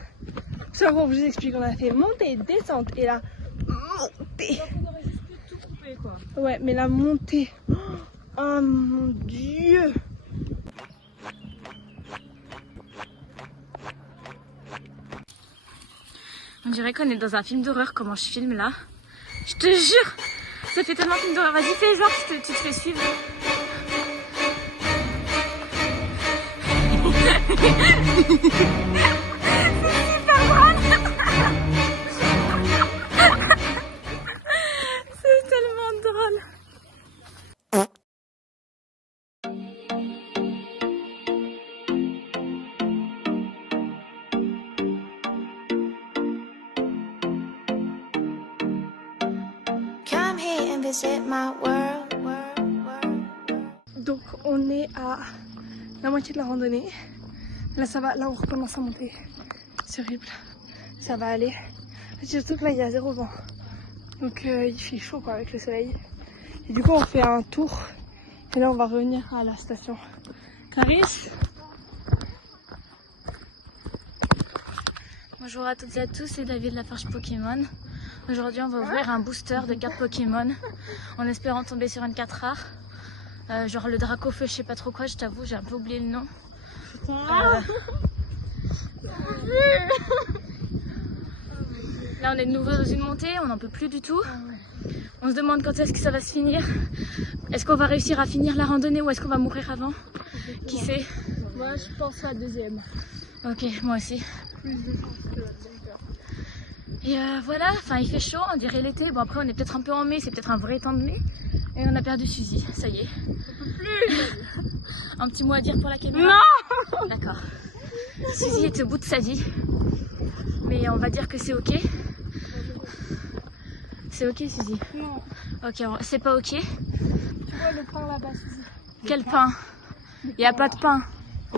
C'est en gros, je vous explique, on a fait montée, descente et la montée. On aurait juste pu tout couper quoi. Ouais, mais la montée. Oh mon dieu! On dirait qu'on est dans un film d'horreur, comment je filme là. Je te jure! Ça fait tellement film d'horreur. Vas-y, fais genre, tu te fais suivre. C'est tellement drôle. Come here and visit my world. Donc on est à la moitié de la randonnée. Là ça va, là on recommence à monter. C'est horrible. Ça va aller. Surtout que là il y a 0 vent. Donc il fait chaud quoi avec le soleil. Et du coup on fait un tour. Et là on va revenir à la station. Clarisse? Bonjour à toutes et à tous, c'est David de la Forge Pokémon. Aujourd'hui on va ouvrir un booster de cartes Pokémon en espérant tomber sur une carte rare. Genre le Dracofeu, je sais pas trop quoi, je t'avoue, j'ai un peu oublié le nom. Là on est de nouveau dans une montée, on n'en peut plus du tout. On se demande quand est-ce que ça va se finir. Est-ce qu'on va réussir à finir la randonnée ou est-ce qu'on va mourir avant? Qui sait? Moi je pense à la deuxième. Ok, moi aussi. Et voilà, enfin il fait chaud, on dirait l'été. Bon après on est peut-être un peu en mai, c'est peut-être un vrai temps de mai. Et on a perdu Suzy, ça y est. Un petit mot à dire pour la caméra? Non! D'accord. Suzy est au bout de sa vie. Mais on va dire que c'est ok. C'est ok Suzy? Non. Ok, c'est pas ok. Tu vois le pain là-bas, Suzy? Quel pain? Il n'y a pas de pain.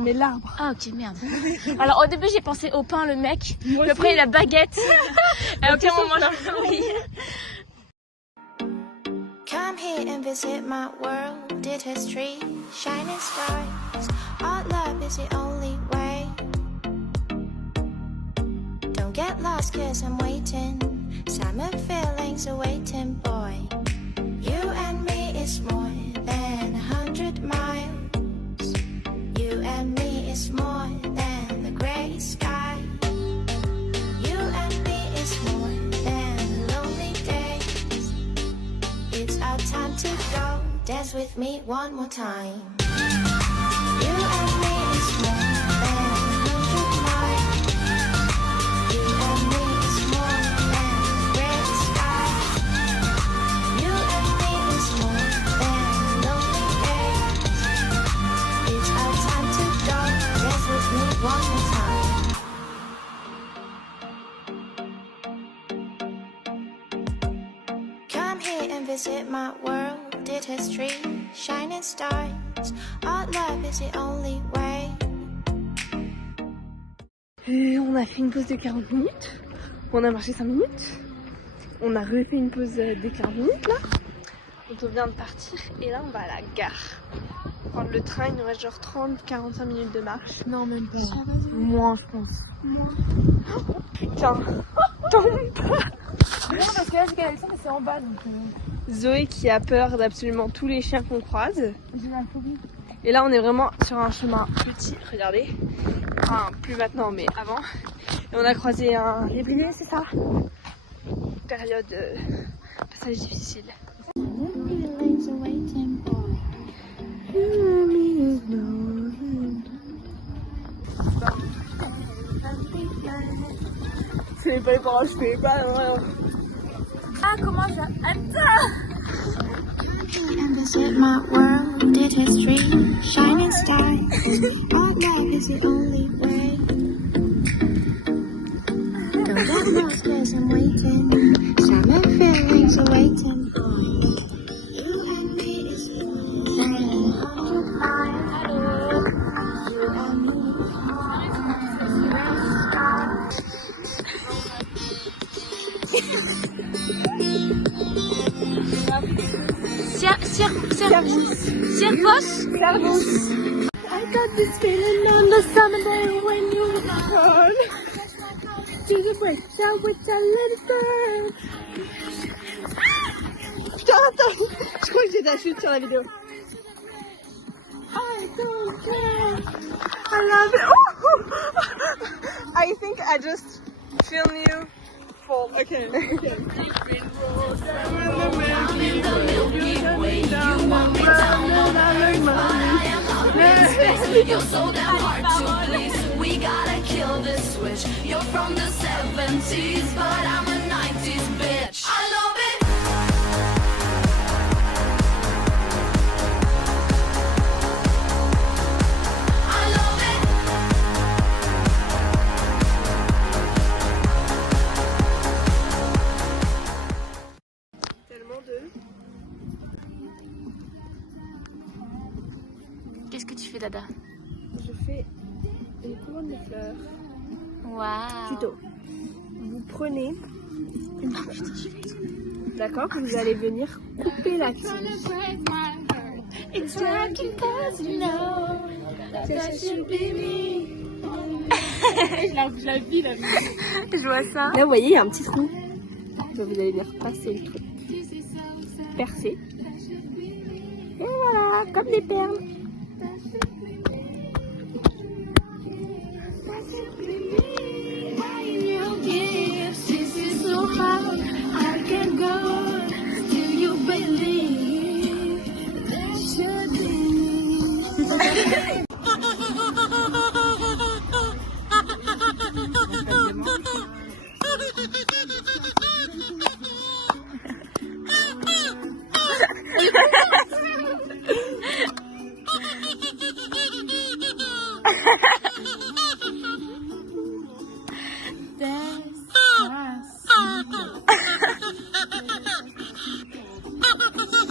Mais l'arbre. Ah ok, merde. Alors au début j'ai pensé au pain, le mec. Puis après la baguette. Et à aucun moment j'ai oui. Come here and visit my world. Did history, shining stars. Our love is the only way. Don't get lost, cause I'm waiting. Summer feelings are waiting, boy. You and me is more than 100 miles. You and me is more than the gray sky. You and me is more than the lonely days. It's our time to go. Dance with me one more time. You and me is more than 100 miles. You and me is more than the gray sky. You and me is more than lonely days. It's our time to go. Dance with me one more time. Come here and visit my world. Did history, shining stars. Our love is the only way. Et on a fait une pause de 40 minutes. On a marché 5 minutes. On a refait une pause de 40 minutes là. Donc on vient de partir et là on va à la gare. prendre le train, il nous reste genre 30-45 minutes de marche. Non, même pas. Moins, je pense. Oh putain, tombe pas. Non, parce que là, j'ai qu'à descendre, mais c'est en bas, donc... Zoé qui a peur d'absolument tous les chiens qu'on croise. J'ai la phobie. Et là, on est vraiment sur un chemin petit, regardez. Enfin, plus maintenant, mais avant. Et on a croisé un lévrier, c'est ça? Période passage difficile. C'est pas les paroles, je fais pas rien. Ah, comment ça? Attends! And visit my world, did history, shining star. Our love is the only way. Don't get lost 'cause I'm waiting. Summer feelings are waiting. You and me is the one. You and me. Servus? I got this feeling on the summer day when you were gone. To the break down with a little bird. Putain, attends, je crois que j'ai de la chute sur la vidéo. I don't care. I love it. Oh! I think I just film you fall. Okay. You're so damn hard to please. We gotta kill this switch. You're from the 70s, but I'm a 90s bitch. I love it. I love it. Tellement de... Qu'est-ce que tu fais, Dada? Je fais une commande de fleurs. Waouh! Tuto. Vous prenez une fleur. D'accord? Vous allez venir couper la tige. It's working 'cause you know that should be me. Je la vis, la vie. Je vois ça. Là, vous voyez, il y a un petit trou. Donc, vous allez venir passer le truc. Percer. Et voilà, comme des perles.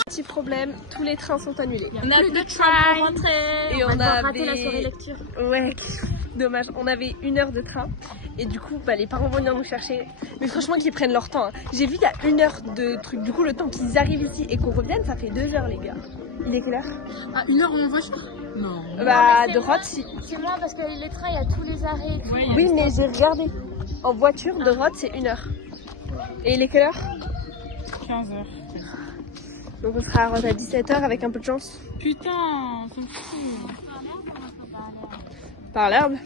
Petit problème, tous les trains sont annulés. On a plus de train pour rentrer. Et on va rater avait- la soirée lecture. Ouais, dommage. On avait 1 heure de train et du coup, bah, les parents vont venir nous chercher. Mais franchement, qu'ils prennent leur temps. Hein. J'ai vu, il y a 1 heure de truc. Du coup, le temps qu'ils arrivent ici et qu'on revienne, ça fait 2 heures, les gars. Il est quelle heure? Ah, 1 heure en voiture? Non. Bah, mais de c'est Rhodes, si. C'est moins parce que les trains, il y a tous les arrêts. Et tout. Ouais, Oui, mais j'ai regardé. En voiture, de Rhodes, c'est 1 heure. Et il est quelle heure? 15h. Donc, on sera à Rhodes à 17h avec un peu de chance. Putain, on s'en fout. Par l'herbe.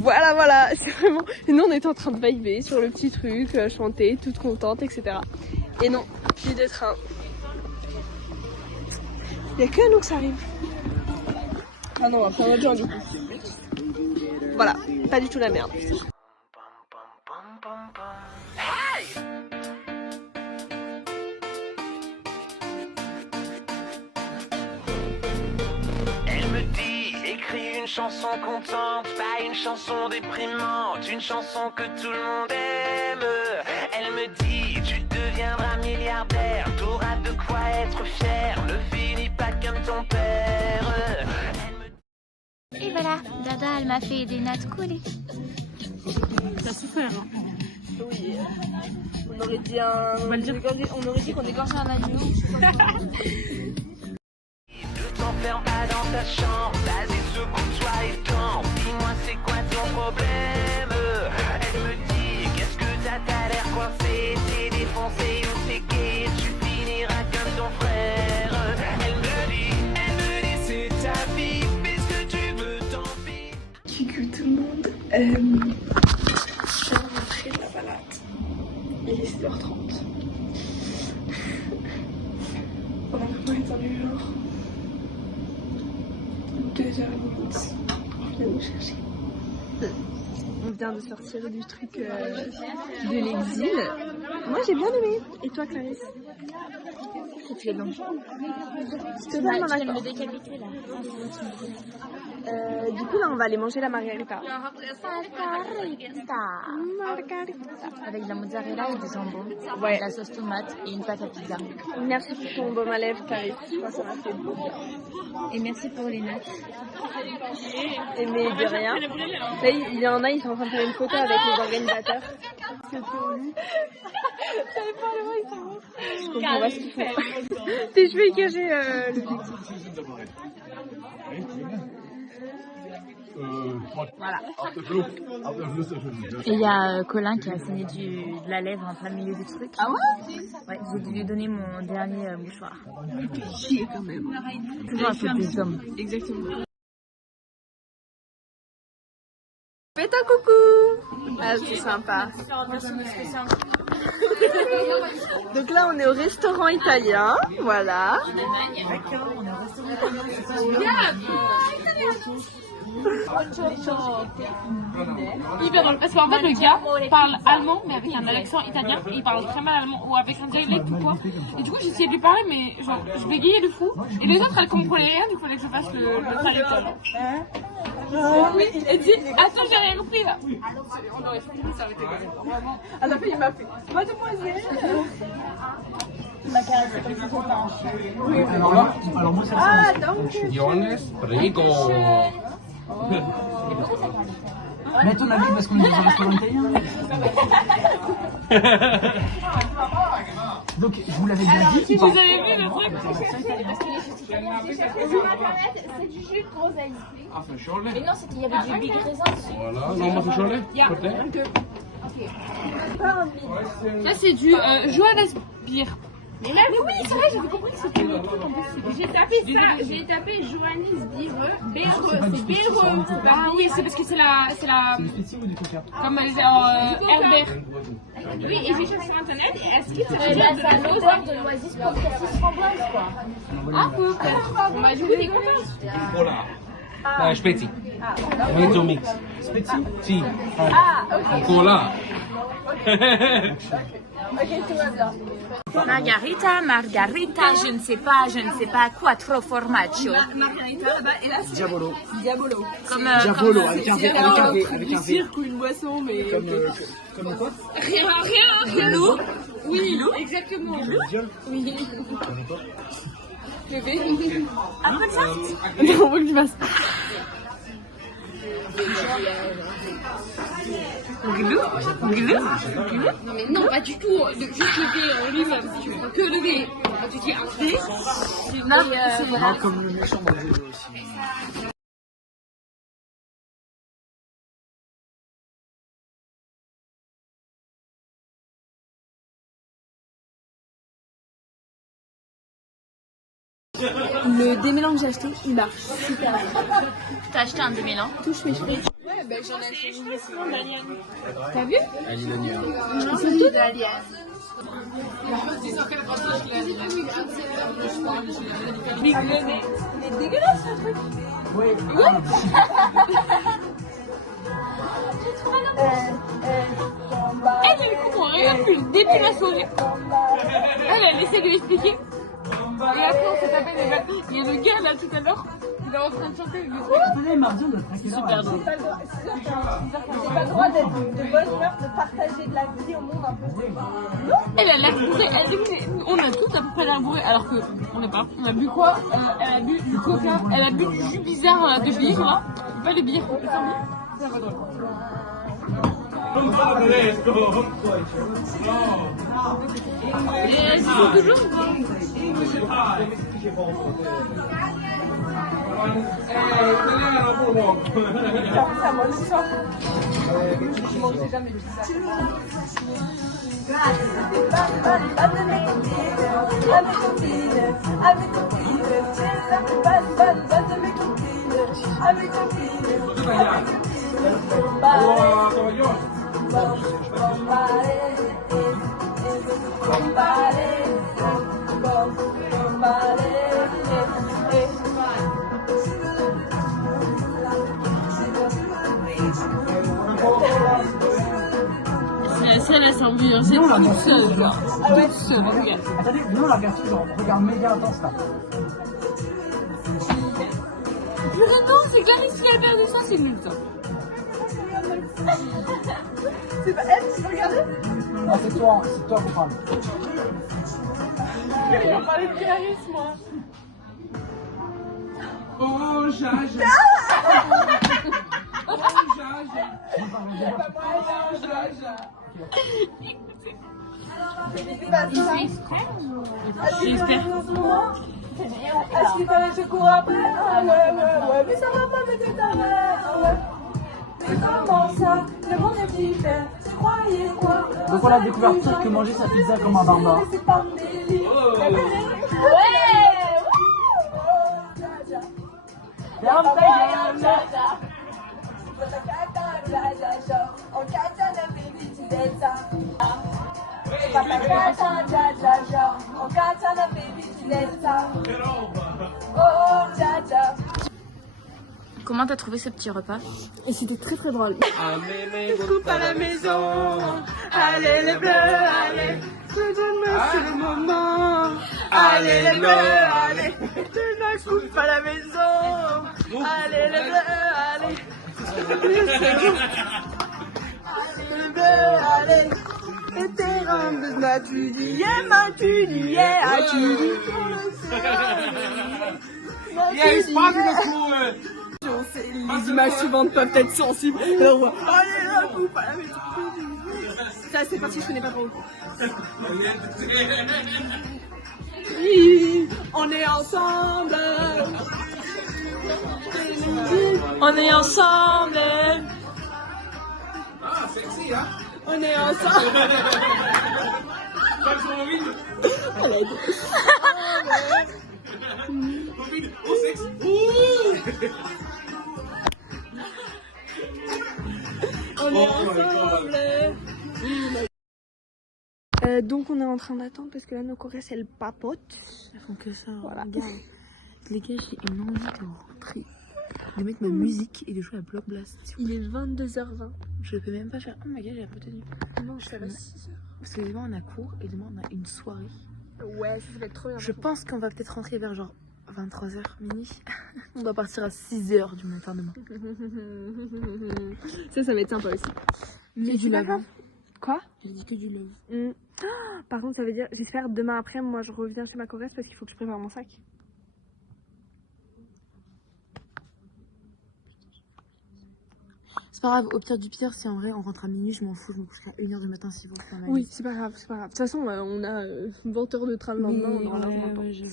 Voilà, voilà, c'est vraiment... Et nous, on était en train de vibrer sur le petit truc, chanter, toute contente, etc. Et non, plus de train. Il n'y a que à nous que ça arrive. Ah non, après un autre genre, du coup. Voilà, pas du tout la merde. Elle me dit, écris une chanson contente, pas une chanson déprimante, une chanson que tout le monde aime. Elle me dit, tu deviendras milliardaire, t'auras de quoi être fier, ne finis pas comme ton père. Et voilà, Dada, elle m'a fait des nattes collées. T'as souffert, hein. Oui, on aurait dit un... va le dire. On aurait dit qu'on égorgeait un agneau. Ne t'enferme ta chambre. Vas-y, secoue-toi et danse. Dis-moi, c'est quoi ton problème? Elle me dit, qu'est-ce que t'as l'air coincé? T'es défoncé ou t'es gay? Tu finiras comme ton frère. Elle me dit, c'est ta vie. Fais ce que tu veux, tant pis. Coucou tout le monde. Je viens de rentrer de la balade. Il est 7h30. On a vraiment attendu genre 2h30. On vient nous chercher. On vient de sortir du truc de l'exil. Moi j'ai bien aimé. Et toi Clarisse? C'est long. Je te donne mon accord. me décapiter là. Du coup là on va aller manger la margarita. Avec de la mozzarella et du jambon, Ouais. la sauce tomate et une pâte à pizza. Merci pour ton baume à lèvres Clarisse. Je crois que ça m'a fait beau. Et merci pour les notes. Et mais de rien. Là, il y en a, ils sont en train de faire une photo avec les organisateurs. C'est pour lui. Je comprends pas ce qu'ils font. Tes cheveux cachés l'objectif. Voilà. Et il y a Colin qui a saigné de la lèvre en plein milieu du truc. Ah ouais? Ouais, j'ai dû lui donner mon dernier mouchoir. Mais t'es chier quand même. Toujours un peu des hommes. Exactement. Fais un coucou. Ah c'est sympa. Donc là on est au restaurant italien, voilà. Hyper drôle parce qu'en fait le gars parle allemand mais avec un accent italien et il parle très mal allemand ou avec un dialecte ou quoi et du coup j'ai essayé de lui parler mais genre je bégayais de fou et les autres elles comprenaient rien du coup il fallait que je fasse le traducteur. Elle dit attends j'ai rien compris là. On aurait fait ça aurait été vraiment. À la fin il m'a fait mademoiselle. Ma caresse comme si c'était un chien. Alors moi ça Ah donc. Johannes, prego. Mais à ton avis, parce qu'on est dans un restaurant italien. Donc, je vous l'avais bien dit. Vous avez vu le truc? C'est du jus de groseille. Ah, c'est un cholet. Mais non, il y avait du big raisin dessus. Voilà, non, moi c'est cholet. Ça c'est du Johannes Beer. Mais oui, c'est vrai, j'avais compris que c'était le truc en plus. J'ai tapé Johannes Beer, c'est Beer. Ah oui, c'est parce que c'est la. C'est du spécial ou du coca? Comme Herbert. Oui, et j'ai cherché sur internet et est-ce que c'est Là, ça a l'odeur de l'oasis pour cassis framboise, quoi. Ah, peut-être. Bah, du coup, t'es contente? Voilà. Spezi. Mezzo mix. Spezi? Si. Cola. Ok, tout va bien. Margarita, je ne sais pas, quattro formaggio. Margarita là-bas et là c'est Diavolo. Diabolo. Comme Diavolo, avec un V. Du cirque ou une boisson mais. Comme quoi? Rien. L'eau. Oui, exactement. Oui. Bébé. Non, on veut que tu fasses. Non, mais non, pas du tout. Juste le V en lui-même. Tu prends que le V. Quand tu dis un V, Ah, comme le méchant dans le jeu aussi. Le démêlant que j'ai acheté, il marche super bien. T'as acheté un démêlant? Touche mes cheveux. Ouais, ben j'en ai acheté une aussi. T'as vu? Ils sont toutes d'Alien. Il est dégueulasse ce truc. Ouais. elle comprend rien depuis le début de la soirée. Elle essaie de l'expliquer. Et après, on s'est tapé des bâtons. Il y a le gars là tout à l'heure, il est en train de chanter. Attendez, mardi, on doit traquer Super drôle. T'as pas le droit d'être de bonne humeur, de partager de la vie au monde un peu. Elle a l'air bourrée. Elle dit que on a tous à peu près l'air bourré, alors que on n'est pas. On a bu quoi? Elle a bu du coca, elle a bu du jus bizarre de bière là. Pas de bière, ça va drôle. Et elles y sont toujours. C'est la seule ambiance, c'est toute seule, genre. Toute seule, regarde. Attendez, nous on la regarde toujours. Regarde méga intense là. Purée, non, c'est Clarisse qui a perdu ça, c'est nul ça. C'est pas elle, tu peux regarder? Non, c'est toi Coupable. Je vais parler de Clarisse, moi. Oh, Jaja. Oh, Jaja. J'espère. Est-ce qu'il fallait que je cours après? Ah ouais, mais ça va pas, mais t'es ta mère, ah ouais. Mais comment ça? Le monde est différent, tu croyais quoi? Donc on a découvert pire que manger sa pizza comme un barbare. C'est pas un délire. Ferme ta gueule. Comment t'as trouvé ce petit repas? Et c'était très très drôle. Coupe à la maison. Allez les bleus, allez, c'est le moment. Allez les bleus, allez, tu ne coupes pas la maison. Allez les bleus, allez, allez les bleus, allez. Et tes rambes m'atudie, atudie. Les images suivantes peuvent être sensibles. Alors, allez la coupe à la maison. Ça c'est parti, je connais pas trop. Oui, on est ensemble. On est ensemble. Ah, sexy, hein? On est ensemble. On est Oh, sexy. On est ensemble. Donc on est en train d'attendre parce que là nos choristes elles papotent. Elles font que ça. Voilà. Regarde. Les gars, j'ai une envie de rentrer, de mettre ma musique et de jouer à Block Blast. Il est 22h20. Je peux même pas faire. Oh my god, j'ai un peu tenu. Non, je suis à 6h. Parce que demain on a cours et demain on a une soirée. Ouais, ça va être trop bien. Je pense qu'on va peut-être rentrer vers genre 23h minuit. On doit partir à 6h du matin demain. Ça va être sympa aussi. Mais du love. Quoi? J'ai dit que du love. Par contre, ça veut dire, j'espère demain après, moi je reviens chez ma choriste parce qu'il faut que je prépare mon sac. C'est pas grave, au pire du pire, si en vrai on rentre à minuit, je m'en fous, je me coucherai à 1h du matin s'il faut faire ma Oui, liste. c'est pas grave, c'est pas grave. De toute façon, on a 20 heures de train le lendemain, on aura largement le temps. j'avoue.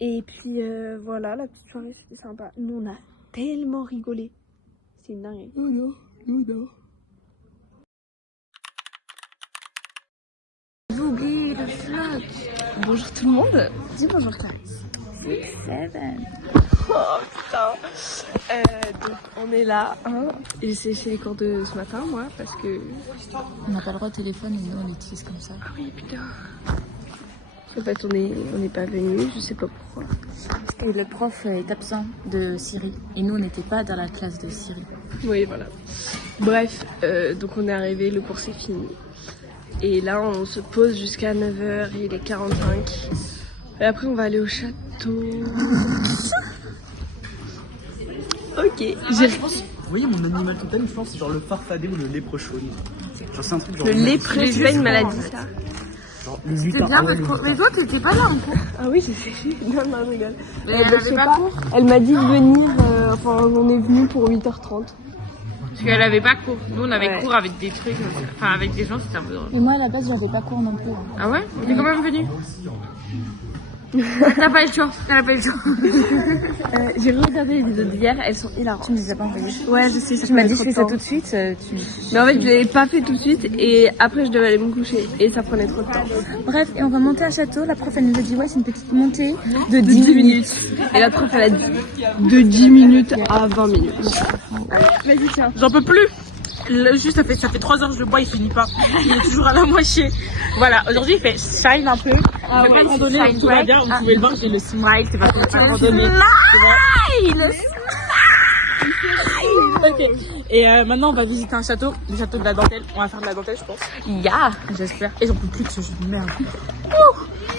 Et puis voilà, la petite soirée c'était sympa. Nous on a tellement rigolé. C'est une dinguerie. Oh non, oh non. J'ai oublié le vlog. Bonjour tout le monde. Dis bonjour Clarisse. 6-7. Oh putain. Donc on est là, hein. Et j'ai séché les cours de ce matin moi parce que... On n'a pas le droit au téléphone et nous on l'utilise comme ça. Ah oui putain. En fait on n'est pas venu, je sais pas pourquoi. Et le prof est absent de Syrie. Et nous on n'était pas dans la classe de Syrie. Oui voilà. Bref, donc on est arrivé, le cours c'est fini. Et là on se pose jusqu'à 9h, il est 45. Et après on va aller au château. Ok, j'ai... Vous voyez mon animal totem, je pense c'est genre le farfadet ou le léprechaune. Genre c'est un truc genre... Le lépreux, c'est pas une maladie ça. Genre le lutin. bien de trop... Mais toi t'étais pas là en cours. Ah oui, c'est non, je rigole. Mais elle je avait sais pas cours. Elle m'a dit de venir, enfin on est venu pour 8h30. Parce qu'elle avait pas cours. Nous, on avait Ouais. cours avec des trucs, enfin avec des gens, c'était un peu drôle. Mais moi à la base j'avais pas cours non plus. Ah ouais? On est quand même venu. T'as pas eu le choix. T'as pas eu le choix. J'ai regardé les vidéos d'hier, elles sont hilarantes. Tu me les as pas envoyées. Ouais, je sais. Tu m'as dit je fais ça tout de suite. Mais en fait, je l'avais pas fait tout de suite et après je devais aller me coucher et ça prenait trop de temps. Bref, et on va monter un château. La prof elle nous a dit ouais c'est une petite montée de 10 minutes. Et la prof elle a dit de 10 minutes à 20 minutes. Allez, vas-y, tiens. J'en peux plus. Juste, ça fait 3 heures que je le bois, il finit pas. Il est toujours à la moitié. Voilà, aujourd'hui il fait shine un peu. On fait pas de randonnée, donc tout va bien. Vous pouvez le voir, j'ai le smile, c'est pas qu'on fait pas de randonnée. Ok. Et maintenant, on va visiter un château, le château de la dentelle. On va faire de la dentelle, je pense. J'espère. Et j'en peux plus de ce jeu de merde.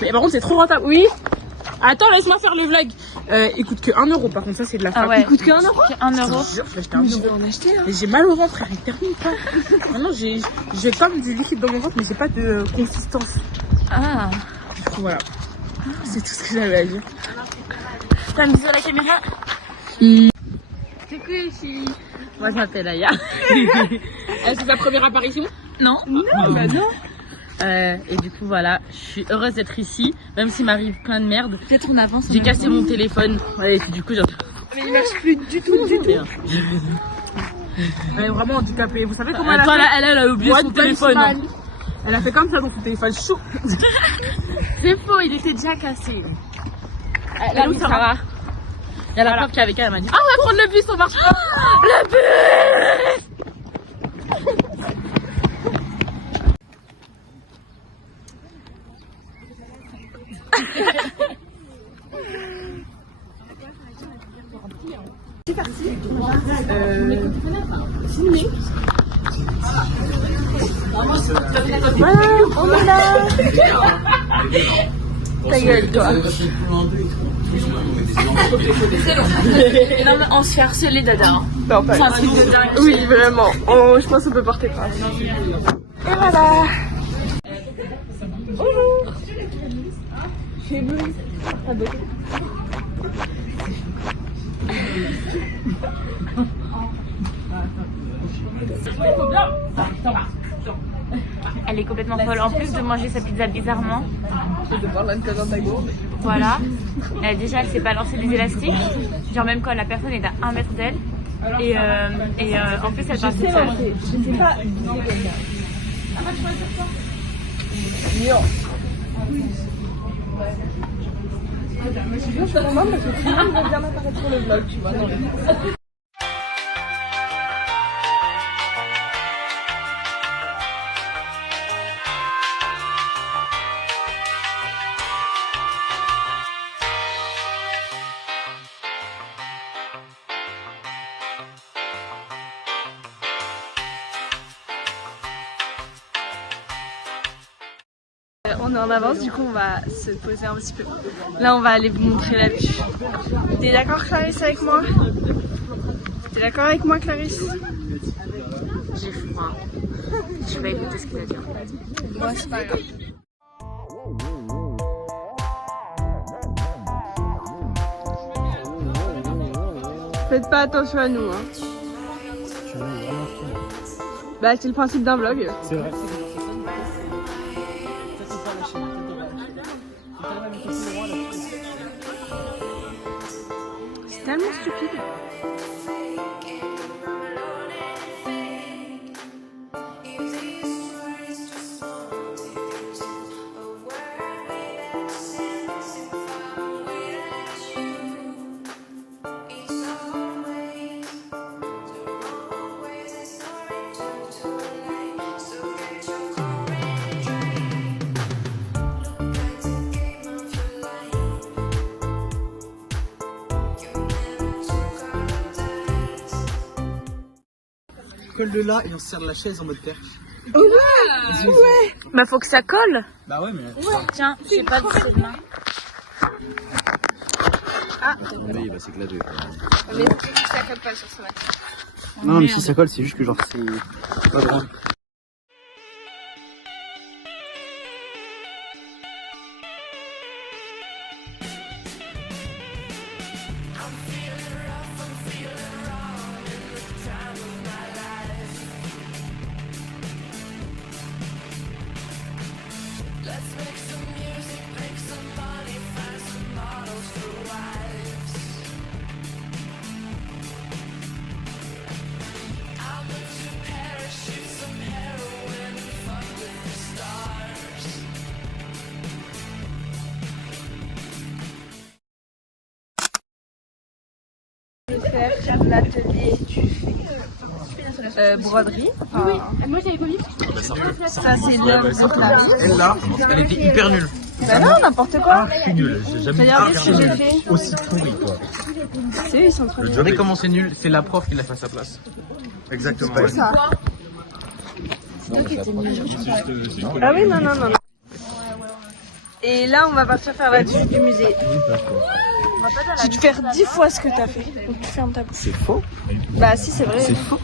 Mais par contre, c'est trop rentable. Oui. Attends, laisse-moi faire le vlog. Il coûte que 1 euro, par contre, ça c'est de la frappe. Il coûte que 1 euro. 1 euro. Je vais acheter 1 euro. en acheter. Hein. Mais j'ai mal au ventre, frère, il termine pas. Maintenant, j'ai comme du liquide dans mon ventre, mais j'ai pas de consistance. Ah. Du coup, voilà. C'est tout ce que j'avais à dire. T'as un bisou à la caméra. Coucou les filles. Moi, je m'appelle Aya. C'est ta première apparition? Non. Bah non. Et du coup, voilà, je suis heureuse d'être ici, même s'il m'arrive plein de merde. Peut-être on avance. J'ai cassé mon téléphone. Ouais, et puis, du coup, j'ai. Mais il marche plus du tout. Elle est vraiment handicapée. Vous savez comment elle a Toi fait? là, elle a oublié son téléphone. hein. Elle a fait comme ça dans son téléphone chaud. C'est faux, il était déjà cassé. Elle a où ça va? Il y a la prof qui est avec elle, elle m'a dit. Ah, on va prendre le bus, on marche pas. Le bus. On est là. Ta gueule, toi. Non, mais on se fait harceler dada. Non, pas C'est un truc de dingue. Oui, vraiment. Je pense qu'on peut porter trace. Et voilà. Bonjour. Chez vous. Ah bon. Elle est complètement folle. En plus de manger sa pizza bizarrement. De voir l'anneau dans ta gourde. Voilà. Déjà, elle s'est balancé des élastiques. Genre, même quand la personne est à 1 mètre d'elle. Et en plus, elle part toute seule. Je sais pas. Je suis bien sur moi parce que tout le monde va bien apparaître sur le vlog, tu vois. Dans les... On est en avance, du coup on va se poser un petit peu. Là on va aller vous montrer la vue. T'es d'accord Clarisse avec moi? T'es d'accord avec moi Clarisse? J'ai froid. Je vais écouter ce qu'il a dit. Moi c'est pas grave. Faites pas attention à nous hein. Bah c'est le principe d'un vlog. C'est vrai. C'est tellement stupide. Colle de là et on se serre la chaise en mode perche. Bah, faut que ça colle. Bah ouais, mais. Tiens, j'ai pas de main. Oui, bah c'est éclaté. Mais ça colle pas sur ce match. Non, mais si ça colle, c'est juste que genre c'est pas grave. Let's make some music, make some money fast. l'atelier, tu fais broderie. Oui, moi j'avais pas vu. Ça, c'est l'œuvre de Clarisse. Elle là, elle était hyper nulle. Bah non, n'importe quoi. C'est nul, j'ai jamais Regardez ce que j'ai fait. aussi pourri quoi. C'est eux, ils sont trop nuls. Regardez comment c'est nul, c'est la prof qui l'a fait à sa place. Exactement. C'est ça. Ah oui, non. Et là, on va partir faire la visite du musée. Tu te faire 10 fois ce que t'as fait. Donc tu fermes ta bouche. C'est faux. Bah si, c'est vrai. C'est faux.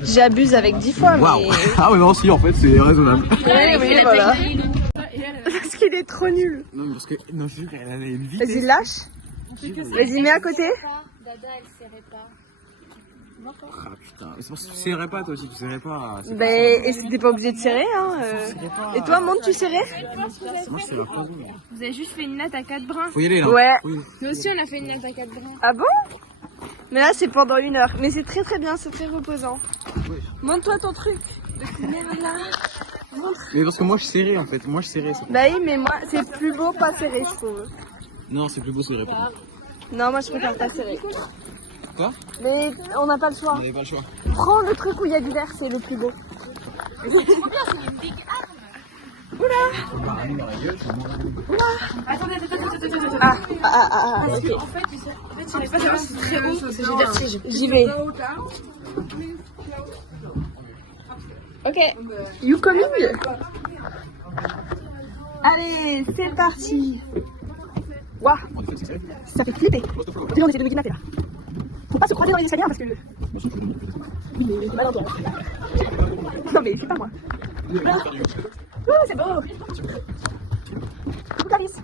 J'abuse avec 10 fois, Waouh. mais... Ah oui, non, si, en fait, c'est raisonnable. Oui, voilà. Parce qu'il est trop nul. Non, parce que, non, je jure qu'elle avait une vie. Vas-y, lâche. Vas-y, mets à côté. Dada, elle serrait pas. Ah putain, mais c'est parce que tu serrais pas toi aussi, tu serrais pas. Ben, et t'es pas obligé de serrer, hein. Et toi, monte, tu serrais? Moi je serrais pas. Vous avez juste fait une natte à 4 brins. Faut y aller là. Ouais. Nous aussi on a fait une natte à 4 brins. Ah bon? Mais là, c'est pendant 1 heure. Mais c'est très très bien, c'est très reposant. Montre-toi ton truc. Mais parce que moi je serrais en fait, moi je serrais. Bah oui, mais moi, c'est plus beau pas serré, je trouve. Non, c'est plus beau serré pas. Non, moi, je préfère pas serré. Quoi? Mais on n'a pas le choix. On avait pas le choix. Prends le truc où il y a du verre, c'est le plus beau. Attendez. Ah, ok. En fait, je savais pas savoir si c'est très haut, parce que j'ai vertige. J'y vais. Ok. You coming? Allez, c'est parti. Waouh, ça fait flipper. On essaie de me kidnapper là. Faut pas se croiser dans les escaliers parce que... Oui, mais c'est mal en toi. Non mais c'est pas moi. Oh, c'est beau. Clarisse.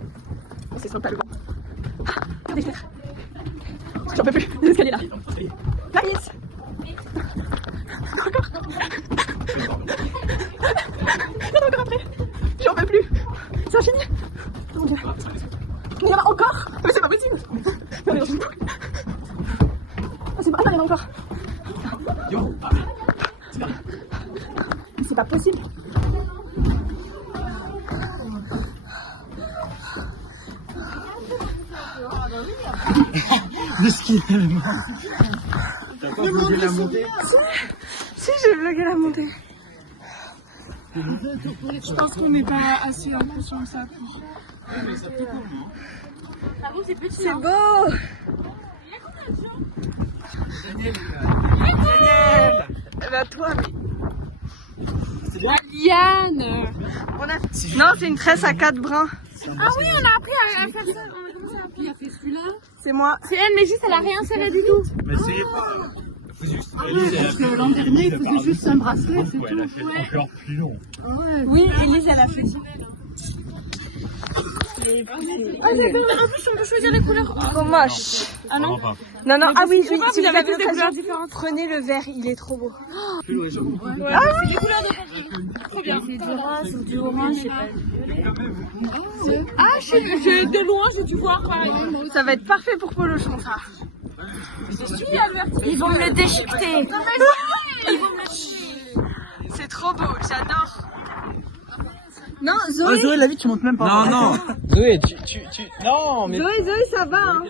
Oh, c'est sympa le vent. Ah, des fenêtres. J'en peux plus, les escaliers là. Clarisse. Encore. Encore après. J'en peux plus. C'est infini. Oh mon dieu. Mais il y en a encore. Mais c'est pas possible. Non mais j'en peux plus. Ah, c'est pas... Ah non, il y en a encore. C'est pas possible. Qu'est-ce qu'il est mort? T'as pas bloqué la montée? Si, j'ai bloqué la montée. Je pense qu'on n'est pas assez impressionnant que ça pour... Ah bon, c'est petit, C'est beau. Daniel! Eh ben toi, mais... Liane. Non, c'est une tresse à 4 brins. Ah oui, on a appris à faire ça. On a commencé à apprendre à faire celui-là. C'est moi. C'est elle, mais juste elle a rien serré du tout. Mais serrez pas! Faut juste. Parce que l'an dernier, il faisait juste un bracelet, c'est tout. Elle a fait encore plus long. Oui, Elise, elle a fait. Ah, en plus, on peut choisir les couleurs. Trop moche. Ah non? Non, non, ah oui, oui, pas, si vous vous avez avez tous des l'occasion, couleurs différentes. prenez le vert, il est trop beau. C'est des couleurs de Trop bien. C'est du rose ou du orange, je sais pas. Ah, de loin, j'ai dû voir pareil. Ça va être parfait pour Polochon, ça. Ils vont me le déchiqueter. C'est trop beau, j'adore. Non, Zoé. Zoé, la vie, tu montes même pas. Non, non. Zoé, non, mais Zoé, ça va, hein.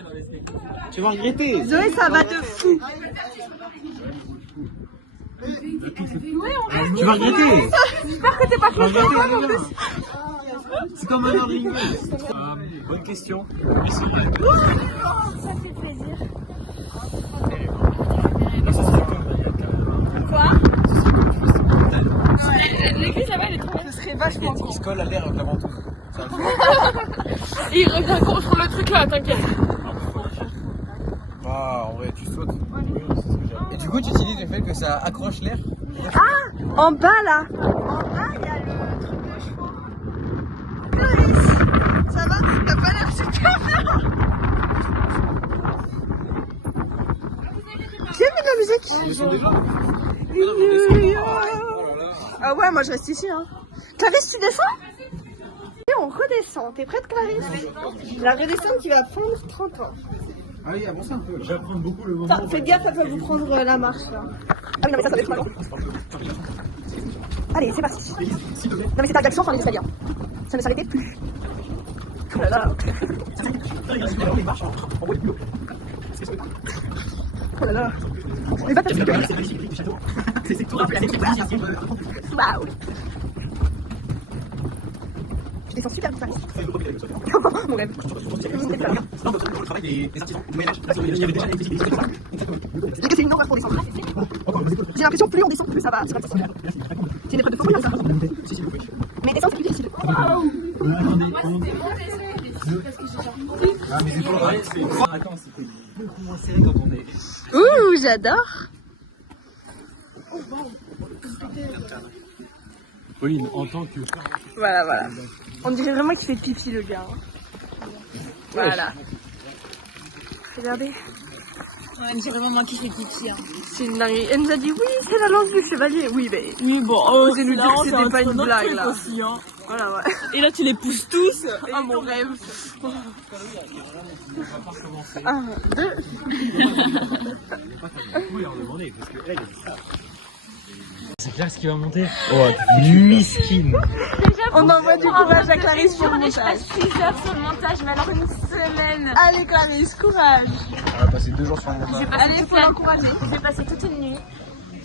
tu vas regretter. Zoé, ça va de fou. Tu vas regretter. J'espère que t'es pas fait pour moi, en plus. C'est comme un ordre inglés. Bonne question. Ça fait plaisir. Quoi? L'église là-bas, elle est trop Ce serait vachement cool. Il se colle à l'air avant tout. Il revient contre le truc là, t'inquiète. Ah, en vrai, tu sautes. Et du coup, tu utilises le fait que ça accroche l'air. Ah, en bas là. En bas, il y a le truc de chevaux. Clarisse, ça va? T'as pas l'air super bien. Qui a mis de la musique? Ils sont déjà. Ah ouais, moi je reste ici, hein. Clarisse, tu descends? Et on redescend. T'es prête, Clarisse? La redescente qui va prendre 30 ans. Ah oui, avance un peu. J'apprends beaucoup le moment. Attends, faites gaffe, ça peut vous prendre la marche là. Ah oui, non, mais ça va être pas long. Allez, c'est parti. Non, mais c'est ta réaction sur les escaliers. Ça ne s'arrêtait plus. Oh là là. Oh là là. Mais pas facile. Waouh. Je descends super vite. Mon rêve. C'est que c'est une horreur pour descendre. J'ai l'impression que plus on descend, plus ça va. C'est pas possible. C'est une épreuve de fond ça. Mais descendre, c'est plus difficile. Attends, c'était beaucoup moins serré quand on est. Ouh, j'adore. Pauline, en tant que... Voilà, voilà. On dirait vraiment qu'il fait pipi le gars. Voilà. Regardez. On dirait vraiment qu'il fait pipi. Hein. C'est une dinguerie. Elle nous a dit oui, c'est la lance du chevalier. Oui, mais. Oui, bon, Osez nous dire que c'était pas une blague là. Aussi, hein. Voilà, ouais. Et là, tu les pousses tous. Oh mon rêve. 1, 2. C'est clair ce qui va monter. Oh, miskin. On envoie du courage à Clarisse pour le montage. Je passe 6 heures sur le montage, mais alors une semaine. Allez Clarisse, courage. On va passer 2 jours sur le montage. Allez, faut l'encourager. J'ai passé toute une nuit.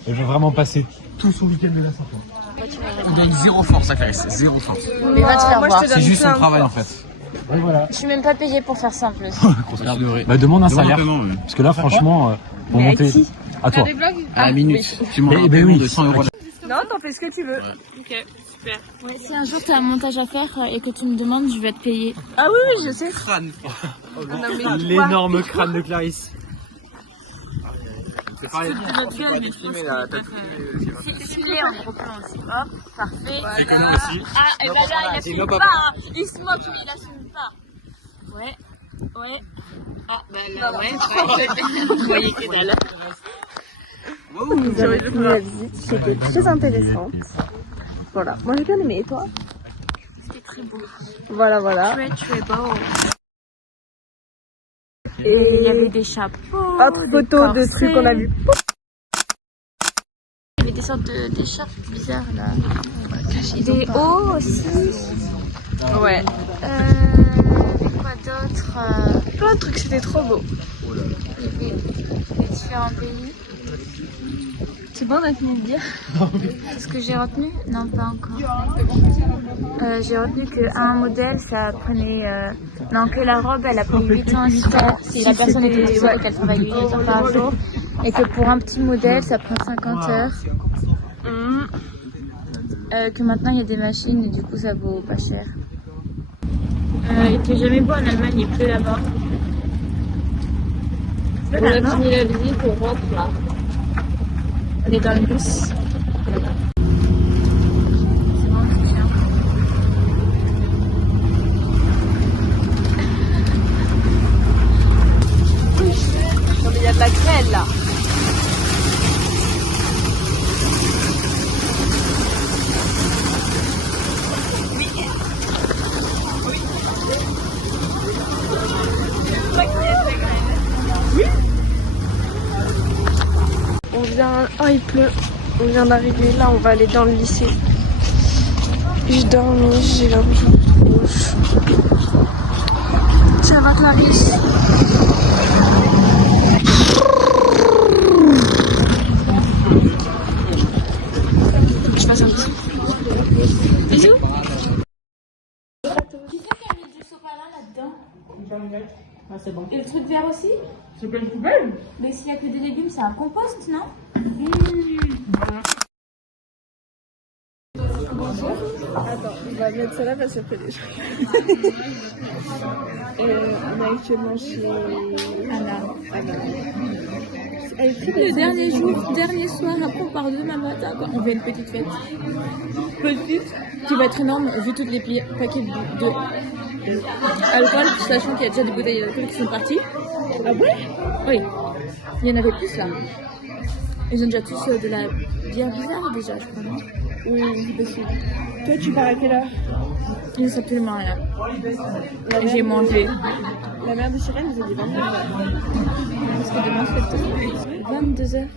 Je vais vraiment passer tout son week-end de la sortie. Il donne zéro force à Clarisse, zéro force. Mais va te faire voir. C'est juste son travail en fait. Et voilà. Je suis même pas payée pour faire ça en plus. Bah demande un salaire. Parce que là franchement, pour monter... À toi. À la minute. Tu m'en Eh ben oui. de 100 euros. Non, t'en fais ce que tu veux. Ok, super. Ouais, si un jour t'as un montage à faire et que tu me demandes, je vais te payer. Ah oui, oui, je sais. Crâne. Non, mais quoi? L'énorme crâne de Clarisse. C'est pareil. Filé, on recommence. Hop, parfait. C'est que nous aussi. Ah, et bah là, il assume pas. Hein. Il se moque, mais il assume pas. Ouais, ouais. Ah, bah là, ouais. Vous voyez que dalle. Nous avons fini la visite, c'était très intéressante. Voilà, moi j'ai bien aimé, et toi? C'était très beau. Voilà, voilà. Très beau. Et Il y avait des chapeaux. autre des photo de corsets. trucs qu'on a vu. Il y avait des sortes d'écharpes bizarres là. Des hauts aussi. Ouais. Quoi d'autre Plein de trucs, c'était trop beau. Il y avait des différents pays. C'est bon, on a fini de dire. Tout ce que j'ai retenu? Non, pas encore. J'ai retenu qu'un modèle, ça prenait... non, que la robe, elle a pris 8 ans si la personne était toute seule et qu'elle travaille 8 heures par jour. Et que pour un petit modèle, ça prend 50 heures. Que maintenant, il y a des machines et du coup, ça vaut pas cher. Il fait jamais beau en Allemagne, il pleut là-bas. On a fini la visite, on rentre là. On est dans le bus. C'est vraiment très chiant. Non, mais il y a de la grêle là. On vient... Oh, il pleut. On vient d'arriver. Là, on va aller dans le lycée. Je dormis, j'ai la bouche rouge. Ça va, Clarisse? Je fasse un petit. Bisous. Et le truc vert aussi? C'est quelle poubelle? Mais s'il n'y a que des légumes, c'est un compost, non? Attends, on va mettre ça là parce que les gens. On est actuellement chez Anna. Elle est très Le dernier jour, dernier soir, après on part demain matin, quoi. On fait une petite fête. Petite? Qui va être énorme vu tous les paquets de alcool, sachant qu'il y a déjà des bouteilles d'alcool qui sont parties. Ah ouais? Oui. Il y en avait plus là. Ils ont déjà tous de la bière bizarre déjà, je crois. Non? Oui, c'est possible. Toi, tu pars à quelle heure? Il ne sait absolument rien. J'ai mangé. La mère de Sirène nous a dit 22h. Parce que demain c'est 22h.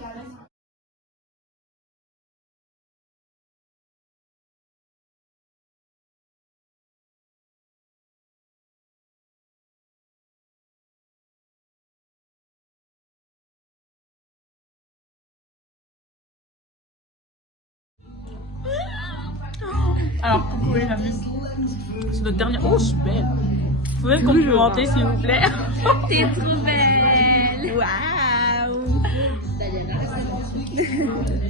Alors, coucou les amis. C'est notre dernière. Oh, je suis belle. Vous pouvez complimenter, s'il vous plaît. T'es trop belle. Waouh.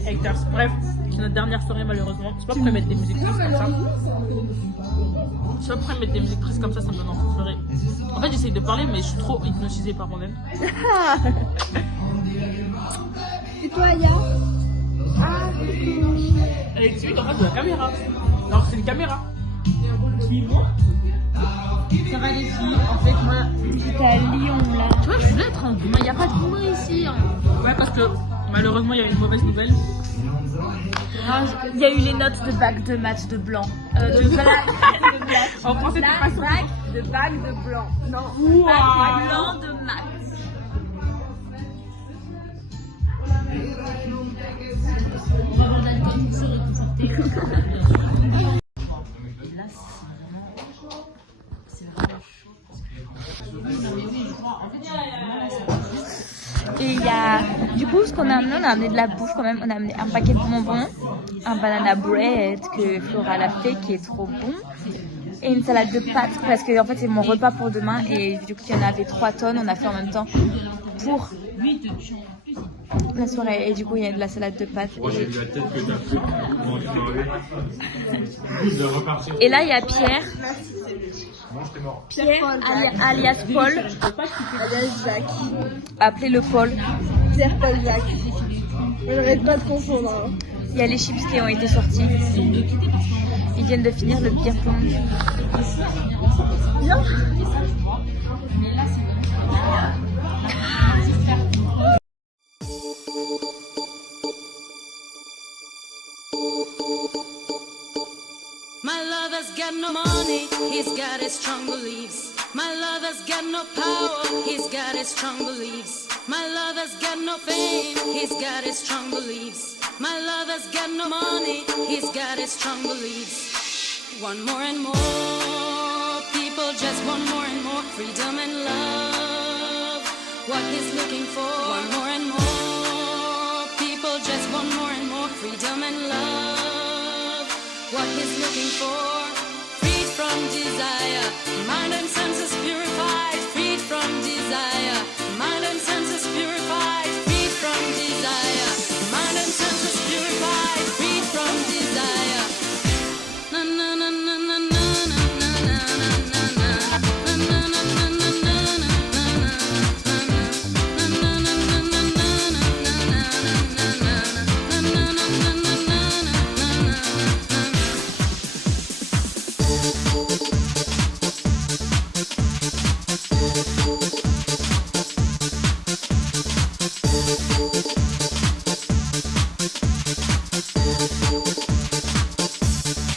Hector. Bref, c'est notre dernière soirée malheureusement. Je sais pas pourquoi mettre des musiques tristes comme ça. Je sais pas pourquoi mettre des musiques tristes comme ça, ça me donne envie de pleurer. En fait, j'essaye de parler, mais je suis trop hypnotisée par moi-même. Et toi, Aya? Elle est timide en fait de la caméra. Alors c'est une caméra qui monte. Ça va les filles, en fait moi T'es à Lyon là. tu vois je voulais être en Douma, il n'y a pas de Douma ici hein. Ouais parce que malheureusement il y a une mauvaise nouvelle. Il y a eu les notes de bac de maths de blanc. En français La c'est pas bac de bac de blanc. Non, Wow. bac blanc de maths. Et il y a, du coup, ce qu'on a amené de la bouffe quand même. On a amené un paquet de bonbons, un banana bread que Floral a fait qui est trop bon, et une salade de pâtes parce que en fait c'est mon repas pour demain et du coup il y en avait 3 tonnes. On a fait en même temps pour la soirée et du coup il y a de la salade de pâtes. Et là il y a Pierre. Pierre alias Paul, Alias Jacques. appelé le Paul. Pierre Paul Jacques. Je n'arrête pas de confondre. Hein. Il y a les chips qui ont été sortis. Ils viennent de finir le beer pong. Bien. My lover's got no money, he's got his strong beliefs. My lover's got no power, he's got his strong beliefs. My lover's got no fame, he's got his strong beliefs. My lover's got no money, he's got his strong beliefs. Want more and more, people just want more and more freedom and love. What he's looking for, want more and more, people just want more and more freedom and love. What he's looking for, freed from desire, mind and senses purified, freed from desire, mind and senses purified, freed from desire, mind and senses purified, freed from desire. Na na na na na na na na na na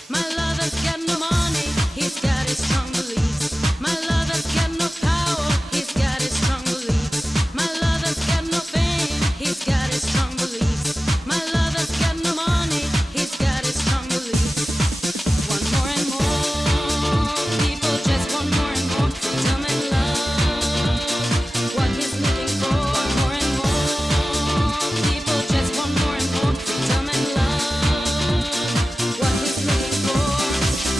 My lover's got no money, he's got his strong beliefs. My lover's got no power, he's got his strong beliefs. My lover's got no fame, he's got his strong beliefs. My lover's got no money, he's got his strong beliefs. Want more and more, people just want more and more freedom and love. What he's looking for, want more and more, people just want more and more freedom and love. What he's looking for,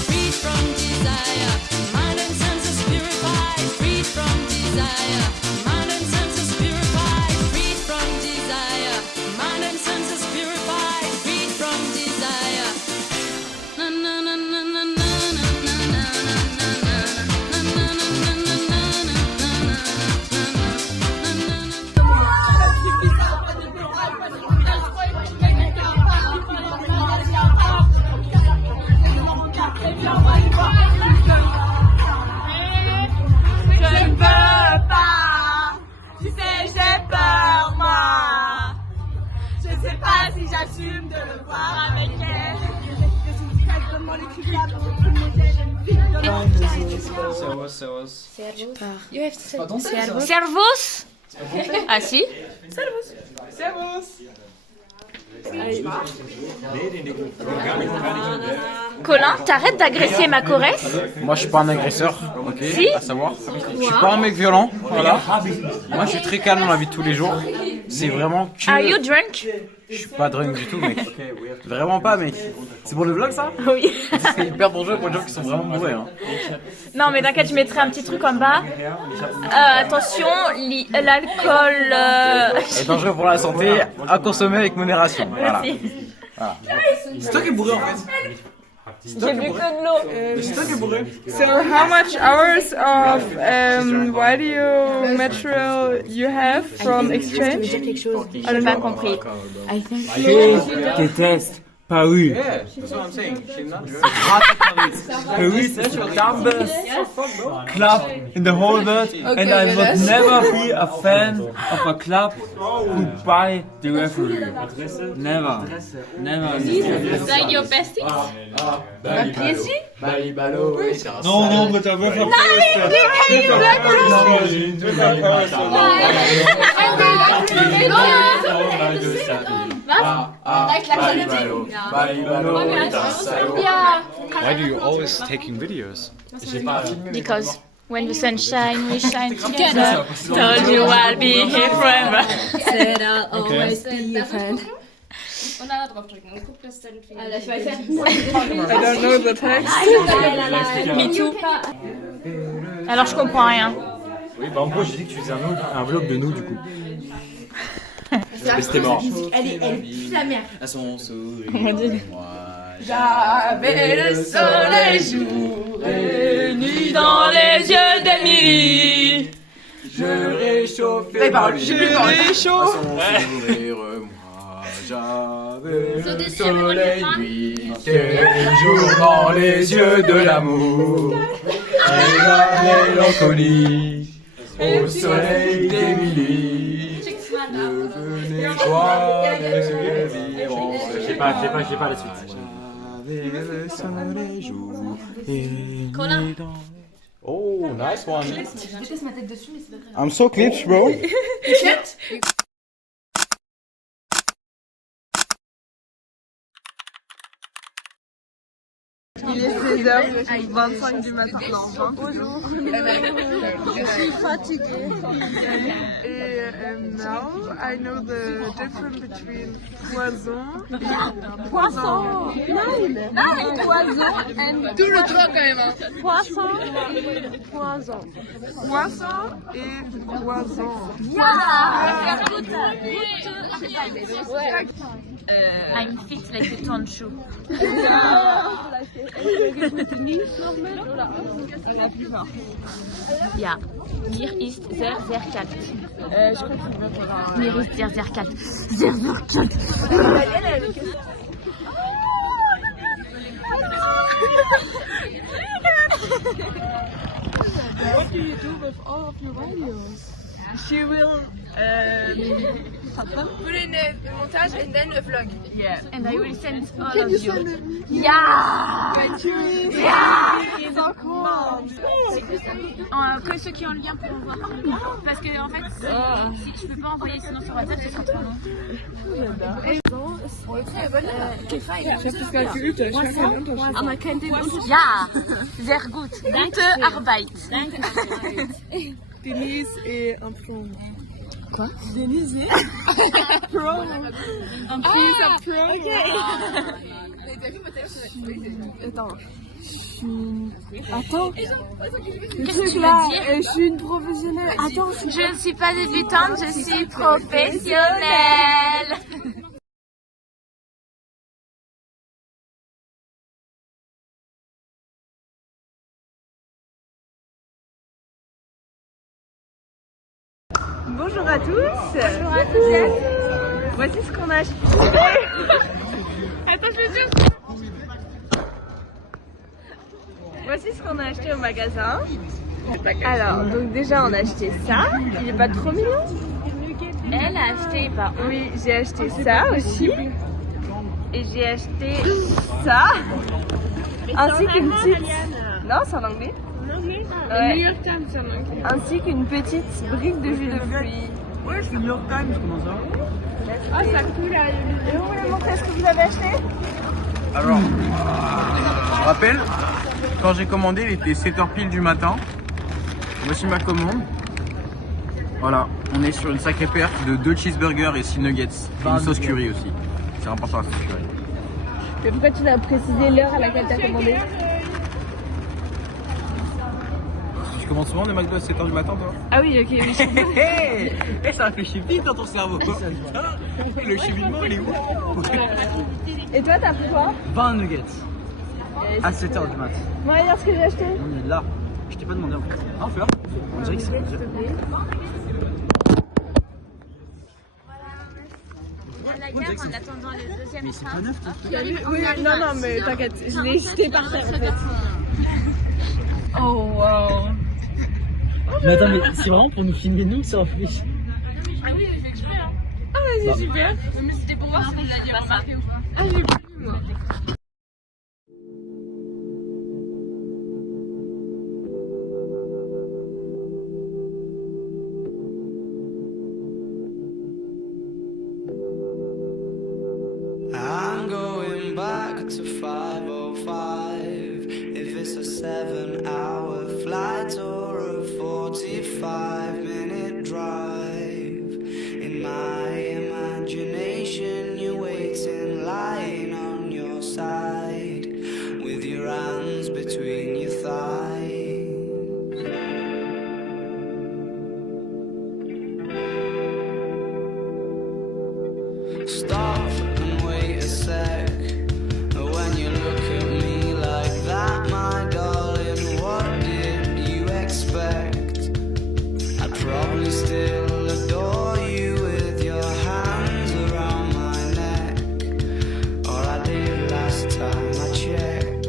freed from desire, mind and senses purified, freed from desire, mind and senses purified, freed from desire, mind and senses purified, freed from desire. Na na na na na na na na Je ne peux pas. Tu sais, j'ai peur, moi. Je sais pas si j'assume de le voir avec elle. Servus. Ah si. Colin, t'arrêtes d'agresser ma Corrèze. Moi je suis pas un agresseur, ok, Si. à savoir. Je suis pas un mec violent, voilà. Moi je suis très calme dans la vie de tous les jours. C'est vraiment que... Are you drunk? Je suis pas drunk du tout, mec. Vraiment pas, mec. C'est pour le vlog, ça? Oui. C'est hyper dangereux pour les gens qui sont vraiment bourrés. Hein. Non, mais t'inquiète, je mettrai un petit truc en bas. Attention, l'alcool... C'est dangereux pour la santé, à consommer avec modération. Voilà. Merci. Voilà. C'est toi qui es bourré en fait. J'ai bu que de l'eau. C'est toi qui es bourré. So how much hours of radio material you have from exchange? J'ai pas compris. Tes tests. Paris. Yeah, that's what I'm saying. She's not drunk. Paris is the dumbest club in the whole world, and I would never be a fan of a club who buy the referee. Never. Never. Is that your bestie? Non, mais t'as pas fait Why do you always taking videos? Because when the sun shines, we shine together. Told you I'll be here forever. Said I'll always be a friend. Und da drauf drücken und guck, dass dein Finger. Alter, ich weiß ja I don't know the text. Me too. Alors je comprends rien. Oui, bah en gros, j'ai dit que tu faisais un vlog de nous, du coup. Mais c'était mort. Elle pue la merde. À son sourire. J'avais le soleil jour et nuit Dans les yeux d'Emily. Je réchauffais Je réchauffe. J'avais le soleil nuitait jour dans les yeux de l'amour et la mélancolie au soleil d'Émilie. Devenez joyeux vivant. J'ai pas la suite. J'avais le soleil jour et nuit dans... Oh, nice one. Je déteste ma tête dessus, mais c'est pas grave. I'm so clipped, bro. Il est 16h25 du matin. Non, 20. Bonjour. Je suis fatiguée. Et now I know the difference between poisson et poisson. Nine poisson and tout le temps quand même. Poisson et poisson. Poisson et poisson. I'm fit like a tonshu. Ja, mir ist sehr, sehr kalt. Mir ist sehr, sehr kalt. Sehr, sehr kalt. What do you do with all of your videos? She will put in the montage and then a vlog. Yeah, and I will send all of you. Yeah! Que ceux qui ont le lien pour voir. Parce que en fait, si je peux pas envoyer sinon sur WhatsApp, ce sera trop long. Ja, sehr gut. Gute Arbeit. Denise et un plomb. Quoi? Denise et plomb. Un plus un plomb. Attends. Qu'est-ce que tu veux dire? Je suis une professionnelle. Attends, je ne suis pas débutante, je suis professionnelle. Bonjour à tous. Bonjour à tous. Voici ce qu'on a acheté. Attends, je veux dire. Voici ce qu'on a acheté au magasin. Alors, donc déjà on a acheté ça. Il est pas trop mignon? Elle a acheté, par contre. Oui, j'ai acheté ça aussi. Et j'ai acheté ça. Ainsi qu'une petite... Non, c'est en anglais. Ouais. New York Times, c'est en anglais. Ainsi qu'une petite brique de jus de fruits. Ouais, je suis New York Times, comment ça? Ah, ça coule là. Et vous voulez montrer ce que vous avez acheté? Alors, je rappelle, quand j'ai commandé, il était 7h pile du matin. Voici ma commande. Voilà, on est sur une sacrée perte de 2 cheeseburgers et 6 nuggets. Et une sauce curry aussi. C'est important la sauce curry. Mais pourquoi tu n'as précisé l'heure à laquelle tu as commandé? Tu commandes souvent des McDo à 7h du matin, toi? Ah oui, ok, oui. Hé, ça réfléchit vite dans ton cerveau. Le cheminement, il est où? Et toi, t'as pris quoi? 20 nuggets. À 7h du matin. Moi, regarde ce que j'ai acheté. On est là. Je t'ai pas demandé en fait. Ah, fleur. On dirait que c'est S'il te plaît. À la gare, en attendant le deuxième Mais c'est train. pas neuf, tout. Oui, non, mais t'inquiète, je l'ai jeté par terre en fait. Oh wow. Mais attends, mais c'est vraiment pour nous filmer nous que ça réfléchit. Ah oui, j'ai exprès, hein. Ah, vas-y, super. Mais c'était pour voir si vous alliez remarquer ou pas. Ah, j'ai pas vu, moi. I'm going back to 5:05. If it's a 7-hour flight or a 45-minute drive, in my imagination you're waiting, lying on your side, with your hands between your thighs. Stop and wait a sec. When you look at me like that, my darling, what did you expect? I'd probably still adore you with your hands around my neck, or I did last time I checked.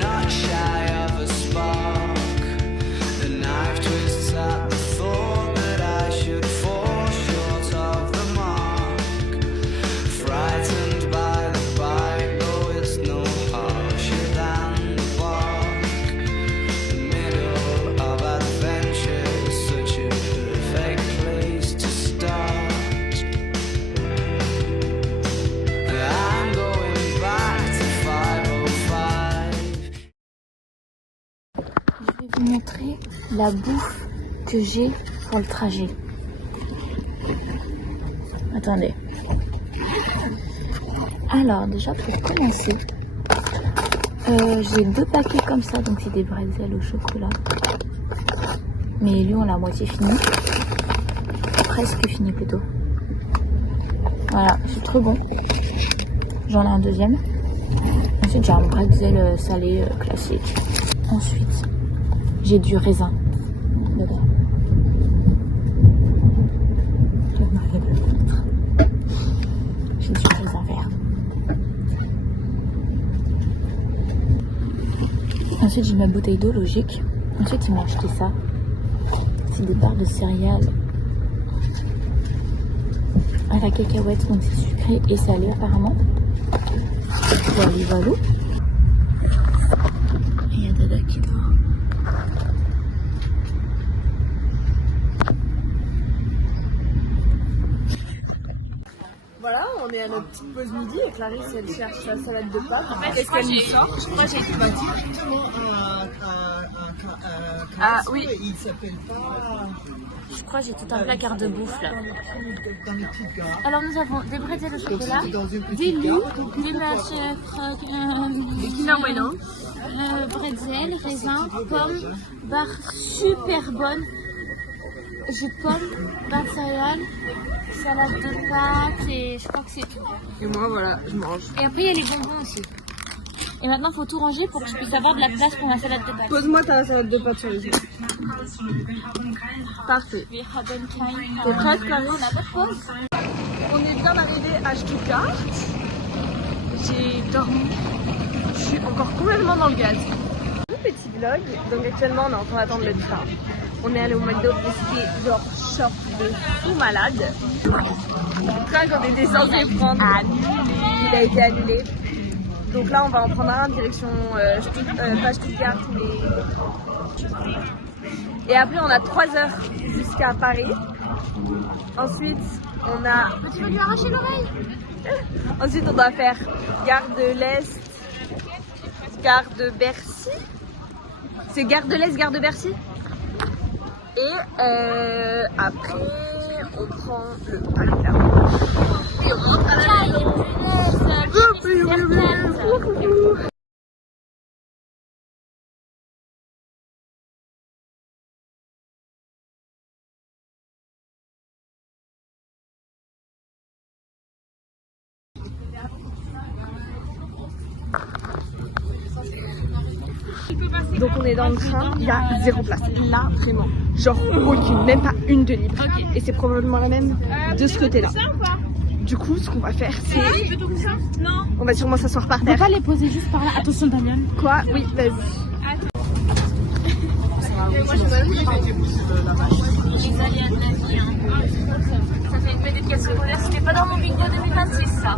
Not shy of a spark. The knife twists at the thought that I should fall short of the mark. Frightened by the bite, though it's no harsher than the bark. The middle of adventure is such a perfect place to start. I'm going back to 5:05. Je vais vous montrer la bouffe que j'ai pour le trajet. Attendez. Alors déjà pour commencer, j'ai 2 paquets comme ça, donc c'est des bretzels au chocolat. Mais lui on l'a à moitié fini. Presque fini plutôt. Voilà, c'est trop bon. J'en ai un deuxième. Ensuite j'ai un bretzel salé classique. Ensuite j'ai du raisin dedans. J'ai du raisin vert. Ensuite j'ai ma bouteille d'eau, logique. Ensuite ils m'ont acheté ça. C'est des barres de céréales à la cacahuète, donc c'est sucré et salé apparemment. Voilà. Et il y a Dada qui dort. Voilà, on est à notre petite pause midi et Clarisse elle cherche sa salade de pâtes. En fait, Qu'est-ce qu'elle nous sort? je crois que j'ai été Ah oui. Il s'appelle pas Je crois que j'ai tout un placard de bouffe là. dans les petites gares. Alors nous avons des bretzels au chocolat, Dans une petite des loups, gare. des mâches Kinder Bueno. bretzel, raisin, pommes, barres super bonnes. J'ai pommes, barres de céréales, salade de pâtes et je crois que c'est tout. Et moi voilà, je mange. Et après il y a les bonbons aussi. Et maintenant il faut tout ranger pour que je puisse avoir de la place pour ma salade de pâtes. Pose-moi ta salade de pâtes sur les yeux. Parfait. Wir haben kein T'es prête, Clarisse? On n'a pas de pause. On est bien arrivé à Stuttgart. J'ai dormi. Je suis encore complètement dans le gaz. Un petit vlog. Donc actuellement on est en train d'attendre le train. On est allé au McDo et c'était genre short de fou malade. Le train qu'on était censé prendre, il a été annulé. Donc là on va en prendre un direction pas Stuttgart mais... Et après on a 3 heures jusqu'à Paris. Ensuite on a... Tu vas lui arracher l'oreille? Ensuite on doit faire Gare de l'Est, gare de Bercy. C'est gare de l'Est, gare de Bercy. Et après, on prend le paquebot. Et on rentre à la maison. Donc on est dans le train, il y a 0 place. Là, vraiment. Genre aucune, même pas une de libre. Okay. Et c'est probablement la même de ce côté-là. Du coup, ce qu'on va faire, c'est... On va sûrement s'asseoir par terre. On va pas les poser juste par là. Attention, Damien. Quoi? Oui, vas-y. Les aléas de la vie, hein. Ça fait une minute qu'elle secondaire, c'était pas dans mon bingo 2026, ça.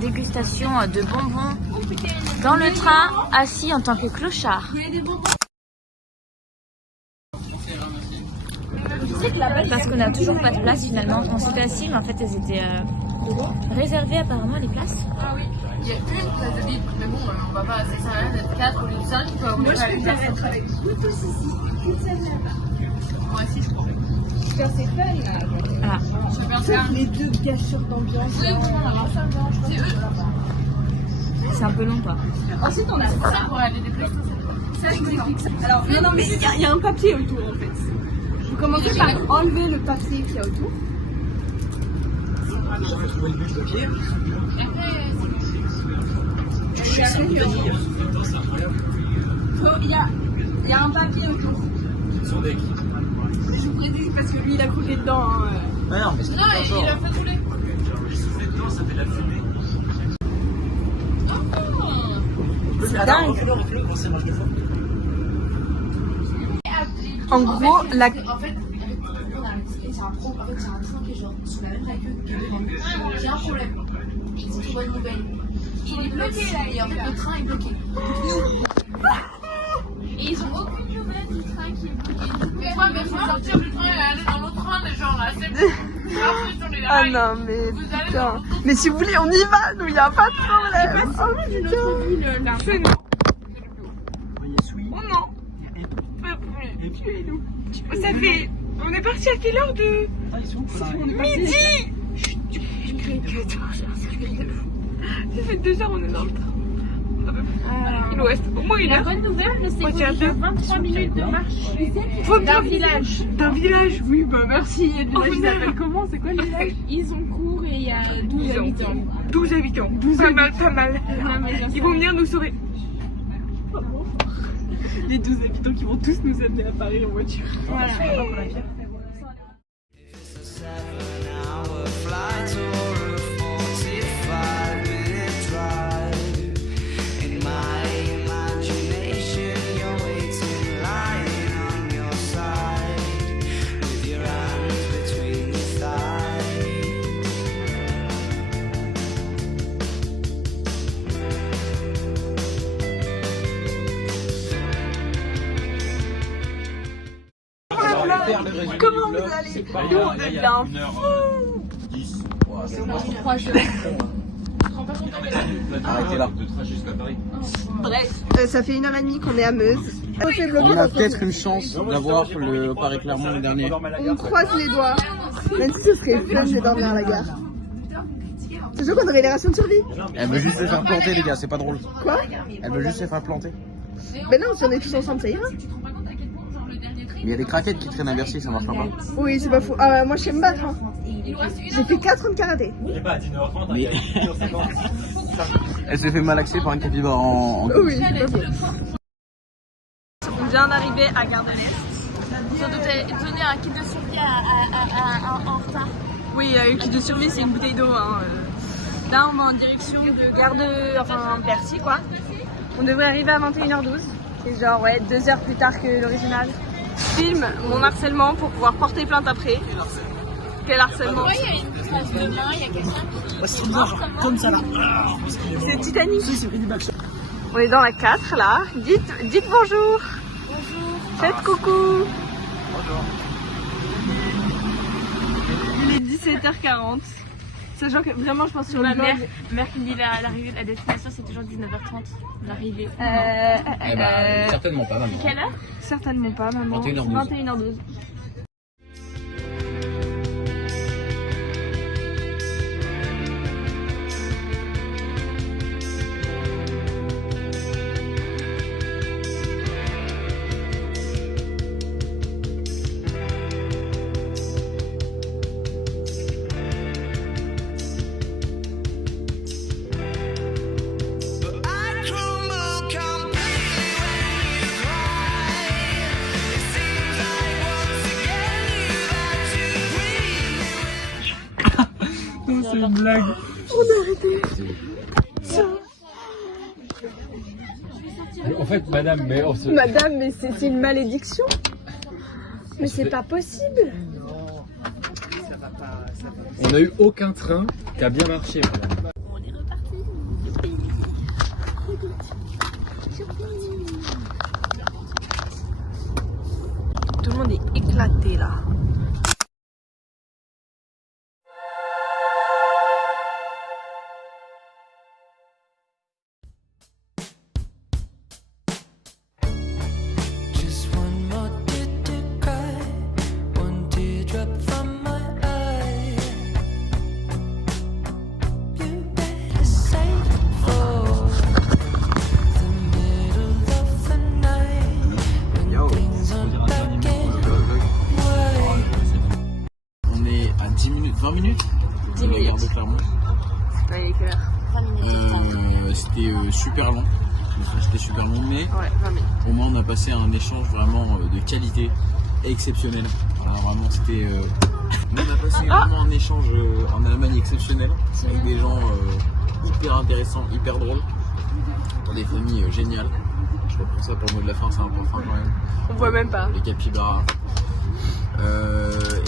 Dégustation de bonbons dans le train, assis en tant que clochard. Parce qu'on n'a toujours pas de place finalement. On s'était assis, mais en fait elles étaient réservées apparemment les places. Ah oui, il y a une place de libre, mais bon, on va pas, ça sert à rien d'être 4 au lieu de 5. Moi je peux être avec vous tous ici. Moi aussi je crois. C'est fun là. Ah. Les deux gâcheurs d'ambiance. C'est un peu long quoi. Ensuite on a ça pour aller déplacer. Ça je vous explique ça. Alors non mais il y a un papier autour en fait. Vous commencez par enlever le papier qu'il y a autour. Il y a un papier autour. Je vous prédis parce que lui il a croqué dedans. Hein. Non, mais c'est non, il a fait rouler. Souffler dedans, ça fait de la fumée. C'est dingue. En gros, la... En fait, c'est un train qui est genre sous la même queue que le train. J'ai un problème. C'est une bonne nouvelle. Il est bloqué là, et en fait le train est bloqué. Et ils ont aucune nouvelle du train qui est bloqué. Mais moi, il faut sortir du train et aller dans l'autre train, mais genre là, c'est bon. Ah non mais putain. Mais si vous voulez, on y va, nous, il n'y a pas de problème. C'est pas si loin d'une autre ville là. C'est non. Oh non. Ça fait... On est parti à quelle heure de... Midi. Je crie 14 heures, ça fait 2 heures, on est dans le train. Il nous reste au moins une heure. La bonne nouvelle, c'est qu'il y a 23 minutes de marche d'un village. D'un village, oui, bah merci. Il y a des villages qui s'appellent comment? C'est quoi le village? Ils ont cours et il y a 12 habitants. 12 habitants. Pas mal. Ils vont venir nous sauver. Les 12 habitants qui vont tous nous amener à Paris en voiture. Voilà. Comment vous allez? Nous on est bien. Arrêtez là. Bref, ça fait 1h30 qu'on est à Meuse. On a peut-être une chance d'avoir le Paris-Clermont le dernier. On croise les doigts. Même si ce serait fun de dormir à la gare. C'est sûr qu'on aurait les rations de survie. Elle veut juste se faire planter les gars, c'est pas drôle. Quoi? Elle veut juste se faire planter. Ben non, si on est tous ensemble ça ira. Mais il y a des craquettes qui traînent à Bercy, ça marchera pas. Oui, c'est pas fou. Ah, moi je sais me battre. Hein. J'ai fait 4 ans de karaté. Il est pas à 19h30, Mais... Elle s'est fait malaxer par un capybara en Oui, on vient d'arriver à Gare de l'Est. Surtout, t'as donné un kit de survie en retard. Oui, un kit de survie, c'est une bouteille d'eau. Hein. Là, on va en direction de Gare de... Enfin, Bercy, quoi. On devrait arriver à 21h12. C'est genre, ouais, 2 heures plus tard que l'original. Je filme mon harcèlement pour pouvoir porter plainte après. Quel harcèlement? Il y a une place de main, il y a quelqu'un qui... C'est bizarre, genre comme ça là. C'est Titanic. On est dans la 4 là. Dites bonjour. Bonjour. Faites coucou. Bonjour. Il est 17h40. Sachant que vraiment je pense sur Ma le blog... mère qui me dit l'arrivée, la destination c'est toujours 19h30. L'arrivée. certainement pas, maman. Quelle heure? Certainement pas, maman. 21h12. 21h12. C'est une blague. En fait, madame, mais on se... Madame, mais c'est une malédiction. Mais c'est pas possible. On n'a eu aucun train qui a bien marché, madame. On est reparti. Tout le monde est éclaté là. Just one more tear to cry, one teardrop from my eye. You better save it for the middle of the night when things are black and white. On est à 10 minutes, 20 minutes 10 minutes. de la gare de Clermont. Ouais, il est quelle heure? C'était super long. C'était super long, mais Ouais, 20 minutes. au moins on a passé un échange vraiment de qualité exceptionnel. Alors vraiment c'était... on a passé vraiment un échange en Allemagne exceptionnel avec des gens hyper intéressants, hyper drôles, dans des familles géniales. Je reprends ça pour le mot de la fin, c'est important quand même. On voit même pas. Les capybaras.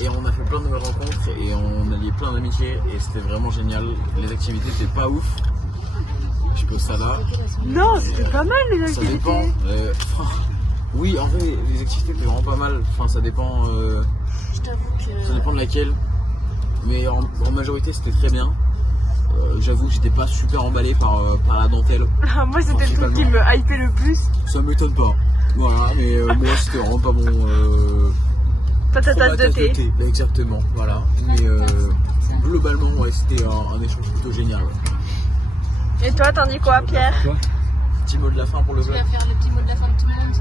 Et on a fait plein de nouvelles rencontres et on a lié plein d'amitiés et c'était vraiment génial. Les activités étaient pas ouf. Je pose ça là. Non, c'était pas mal les Ça activités. dépend. Oui, en vrai, les activités étaient vraiment pas mal. Enfin, ça dépend. Je t'avoue que... Ça dépend de laquelle. Mais en majorité, c'était très bien. J'avoue que j'étais pas super emballé par la dentelle. Moi, c'était le truc qui me hypait le plus. Ça m'étonne pas. Voilà, mais moi, c'était vraiment pas mon. Pas ta tasse de thé. Exactement, voilà. Mais globalement, ouais, c'était un échange plutôt génial. Ouais. Et toi, t'en dis quoi, Pierre? Petit mot de la fin pour le Tu vlog. vas faire le petit mot de la fin de tout le monde?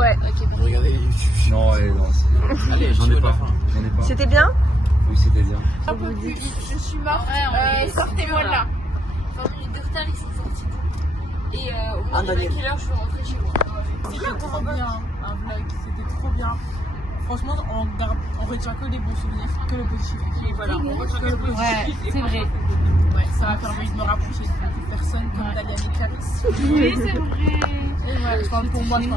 Ouais. Ok, parfait. Regardez. Non, Allez, j'en ai pas. J'en ai pas. C'était bien? Oui, c'était bien. Je suis morte, sortez-moi de là. 20 minutes de retard, ils sont sortis. Et au moins, Daniel. quelle heure je vais rentrer chez moi. C'était trop bien, un vlog, c'était trop bien. Franchement, on retient que des bons souvenirs, que le positif. Et voilà, on retient que le positif. Ouais, c'est vrai. Ouais, ça m'a permis de me rapprocher de beaucoup de personnes comme Dalian et Clarisse. Oui, c'est vrai. Et voilà, je parle pour moi. Donc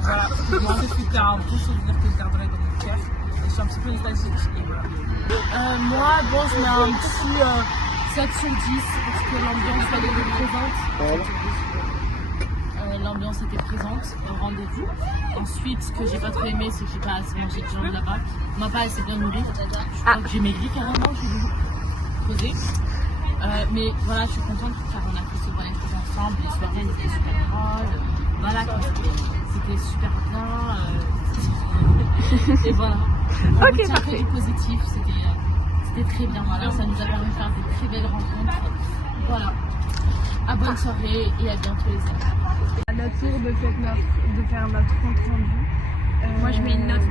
voilà, moi c'était un bon souvenir que je garderai dans mon cœur. Et je suis un petit peu nostalgique. Et voilà. Moi, bon, je mets un petit 7 sur 10 parce que l'ambiance elle était présente. L'ambiance était présente au rendez-vous. Ensuite, ce que j'ai pas trop aimé, c'est que j'ai pas assez mangé de viande là-bas. On m'a pas assez bien nourri. Je crois que j'ai maigri carrément, j'ai posé. Mais voilà, je suis contente car on a fait ce bon été ensemble. Les soirées étaient super drôles. Voilà, c'était super bien. Et voilà. On retient que du positif. C'était très bien. Voilà, ça nous a permis de faire de très belles rencontres. Voilà. À bonne soirée et à bientôt les amis. À notre tour de faire notre compte rendu. Moi, je mets une note de...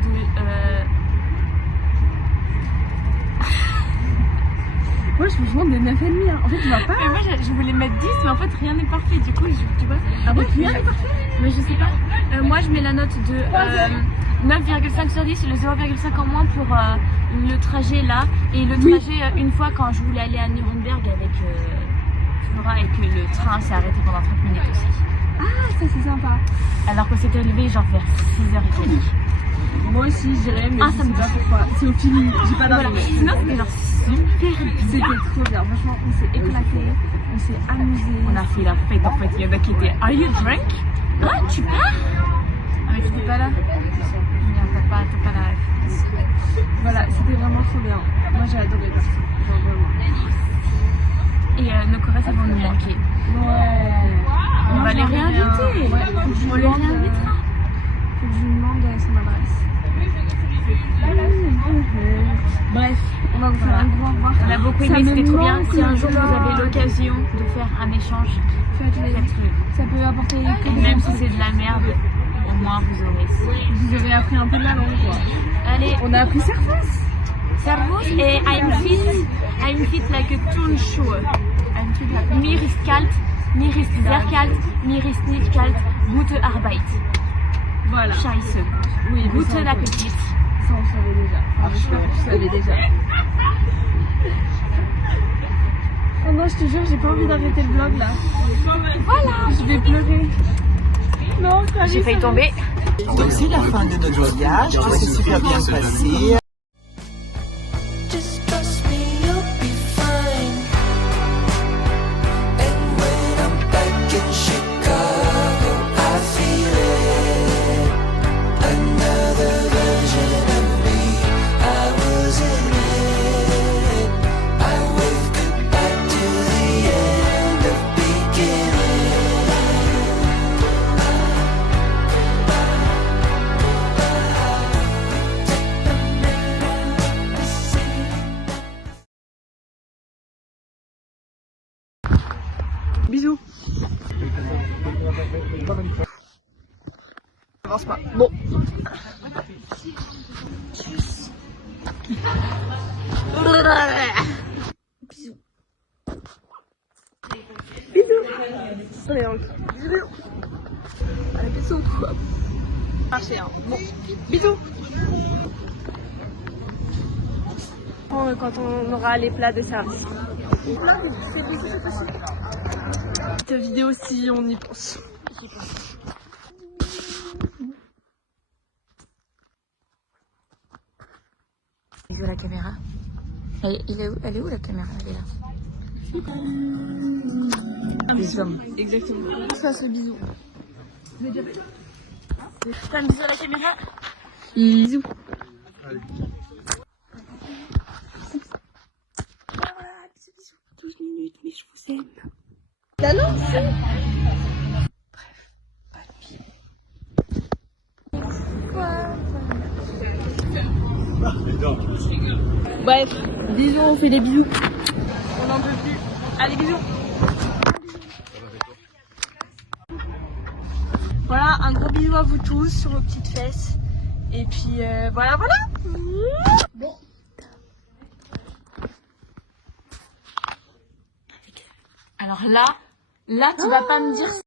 Moi, je me des 9,5. Hein. En fait, tu vois pas. Mais moi, je voulais mettre 10, mais en fait, rien n'est parfait. Du coup, tu vois. Ah ouais, rien n'est parfait. Mais je sais pas. Moi, je mets la note de 9,5 sur 10 et le 0,5 en moins pour le trajet là. Et le trajet, une fois, quand je voulais aller à Nuremberg avec Flora et que le train s'est arrêté pendant 30 minutes aussi. Ah, ça, c'est sympa. Alors qu'on s'était levé genre vers 6h15. Moi aussi, je dirais, mais Ah, je ça sais me pas pourquoi. C'est au feeling, j'ai pas Voilà. d'argument. Sinon, c'était genre super bien. C'était trop bien, franchement, on s'est éclaté, on s'est amusé. On a fait la fête en fait. Il y en a qui étaient Are you drunk? Ah, tu pars? Ah, mais t'étais pas là? T'as pas la ref. Voilà, c'était vraiment trop bien. Moi, j'ai adoré ça. Genre vraiment. Et nos choristes vont nous manquer. Ouais. On va les réinviter. Ouais, On les réinvitera. Faut que je lui demande son adresse. Bref, on va vous faire un gros au revoir. On a beaucoup aimé, c'était trop bien. Si un jour vous avez l'occasion de faire un échange, Faites-le. Ça peut apporter que des même si conseils. c'est de la merde, au moins vous aurez. Vous avez appris un peu de la langue, quoi. Allez, On a appris Servus. Servus et I'm fit like a Turnschuhe. Mir ist kalt, mir ist sehr kalt, mir ist nicht kalt, gute Arbeit. Voilà. Scheiße. Oui, mais ça, Guten Appetit. ça, on savait déjà. Enfin, j'espère que tu savais déjà. Oh non, je te jure, j'ai pas envie d'arrêter le vlog là. Voilà. Je vais pleurer. Non, ça J'ai failli tomber. Donc c'est la fin de notre voyage, qui s'est super bien passé. Just trust me, you'll be fine. And when I'm back in Chicago, I feel it. Another version of me, I was in it. I wave goodbye to the end of Bisous. Avance pas. Bon. Bisous. Bisous. Allez, donc. Bisous. Allez, bisous. Marcher, hein. Bon. Bisous. Quand on aura les plats de service. Cette vidéo si on y pense. Bisous la caméra. Elle est où la caméra? Elle est là. Bisous. Exactement. Ça c'est bisous. Fais un bisou à la caméra. Bisous. Voilà, bisous, bisous. 12 minutes, mais je vous aime. La langue, c'est... Bref, bisous, on fait des bisous. On n'en peut plus. Allez, bisous. Voilà, un gros bisou à vous tous sur vos petites fesses. Et puis voilà, voilà. Bon. Alors là, tu vas pas me dire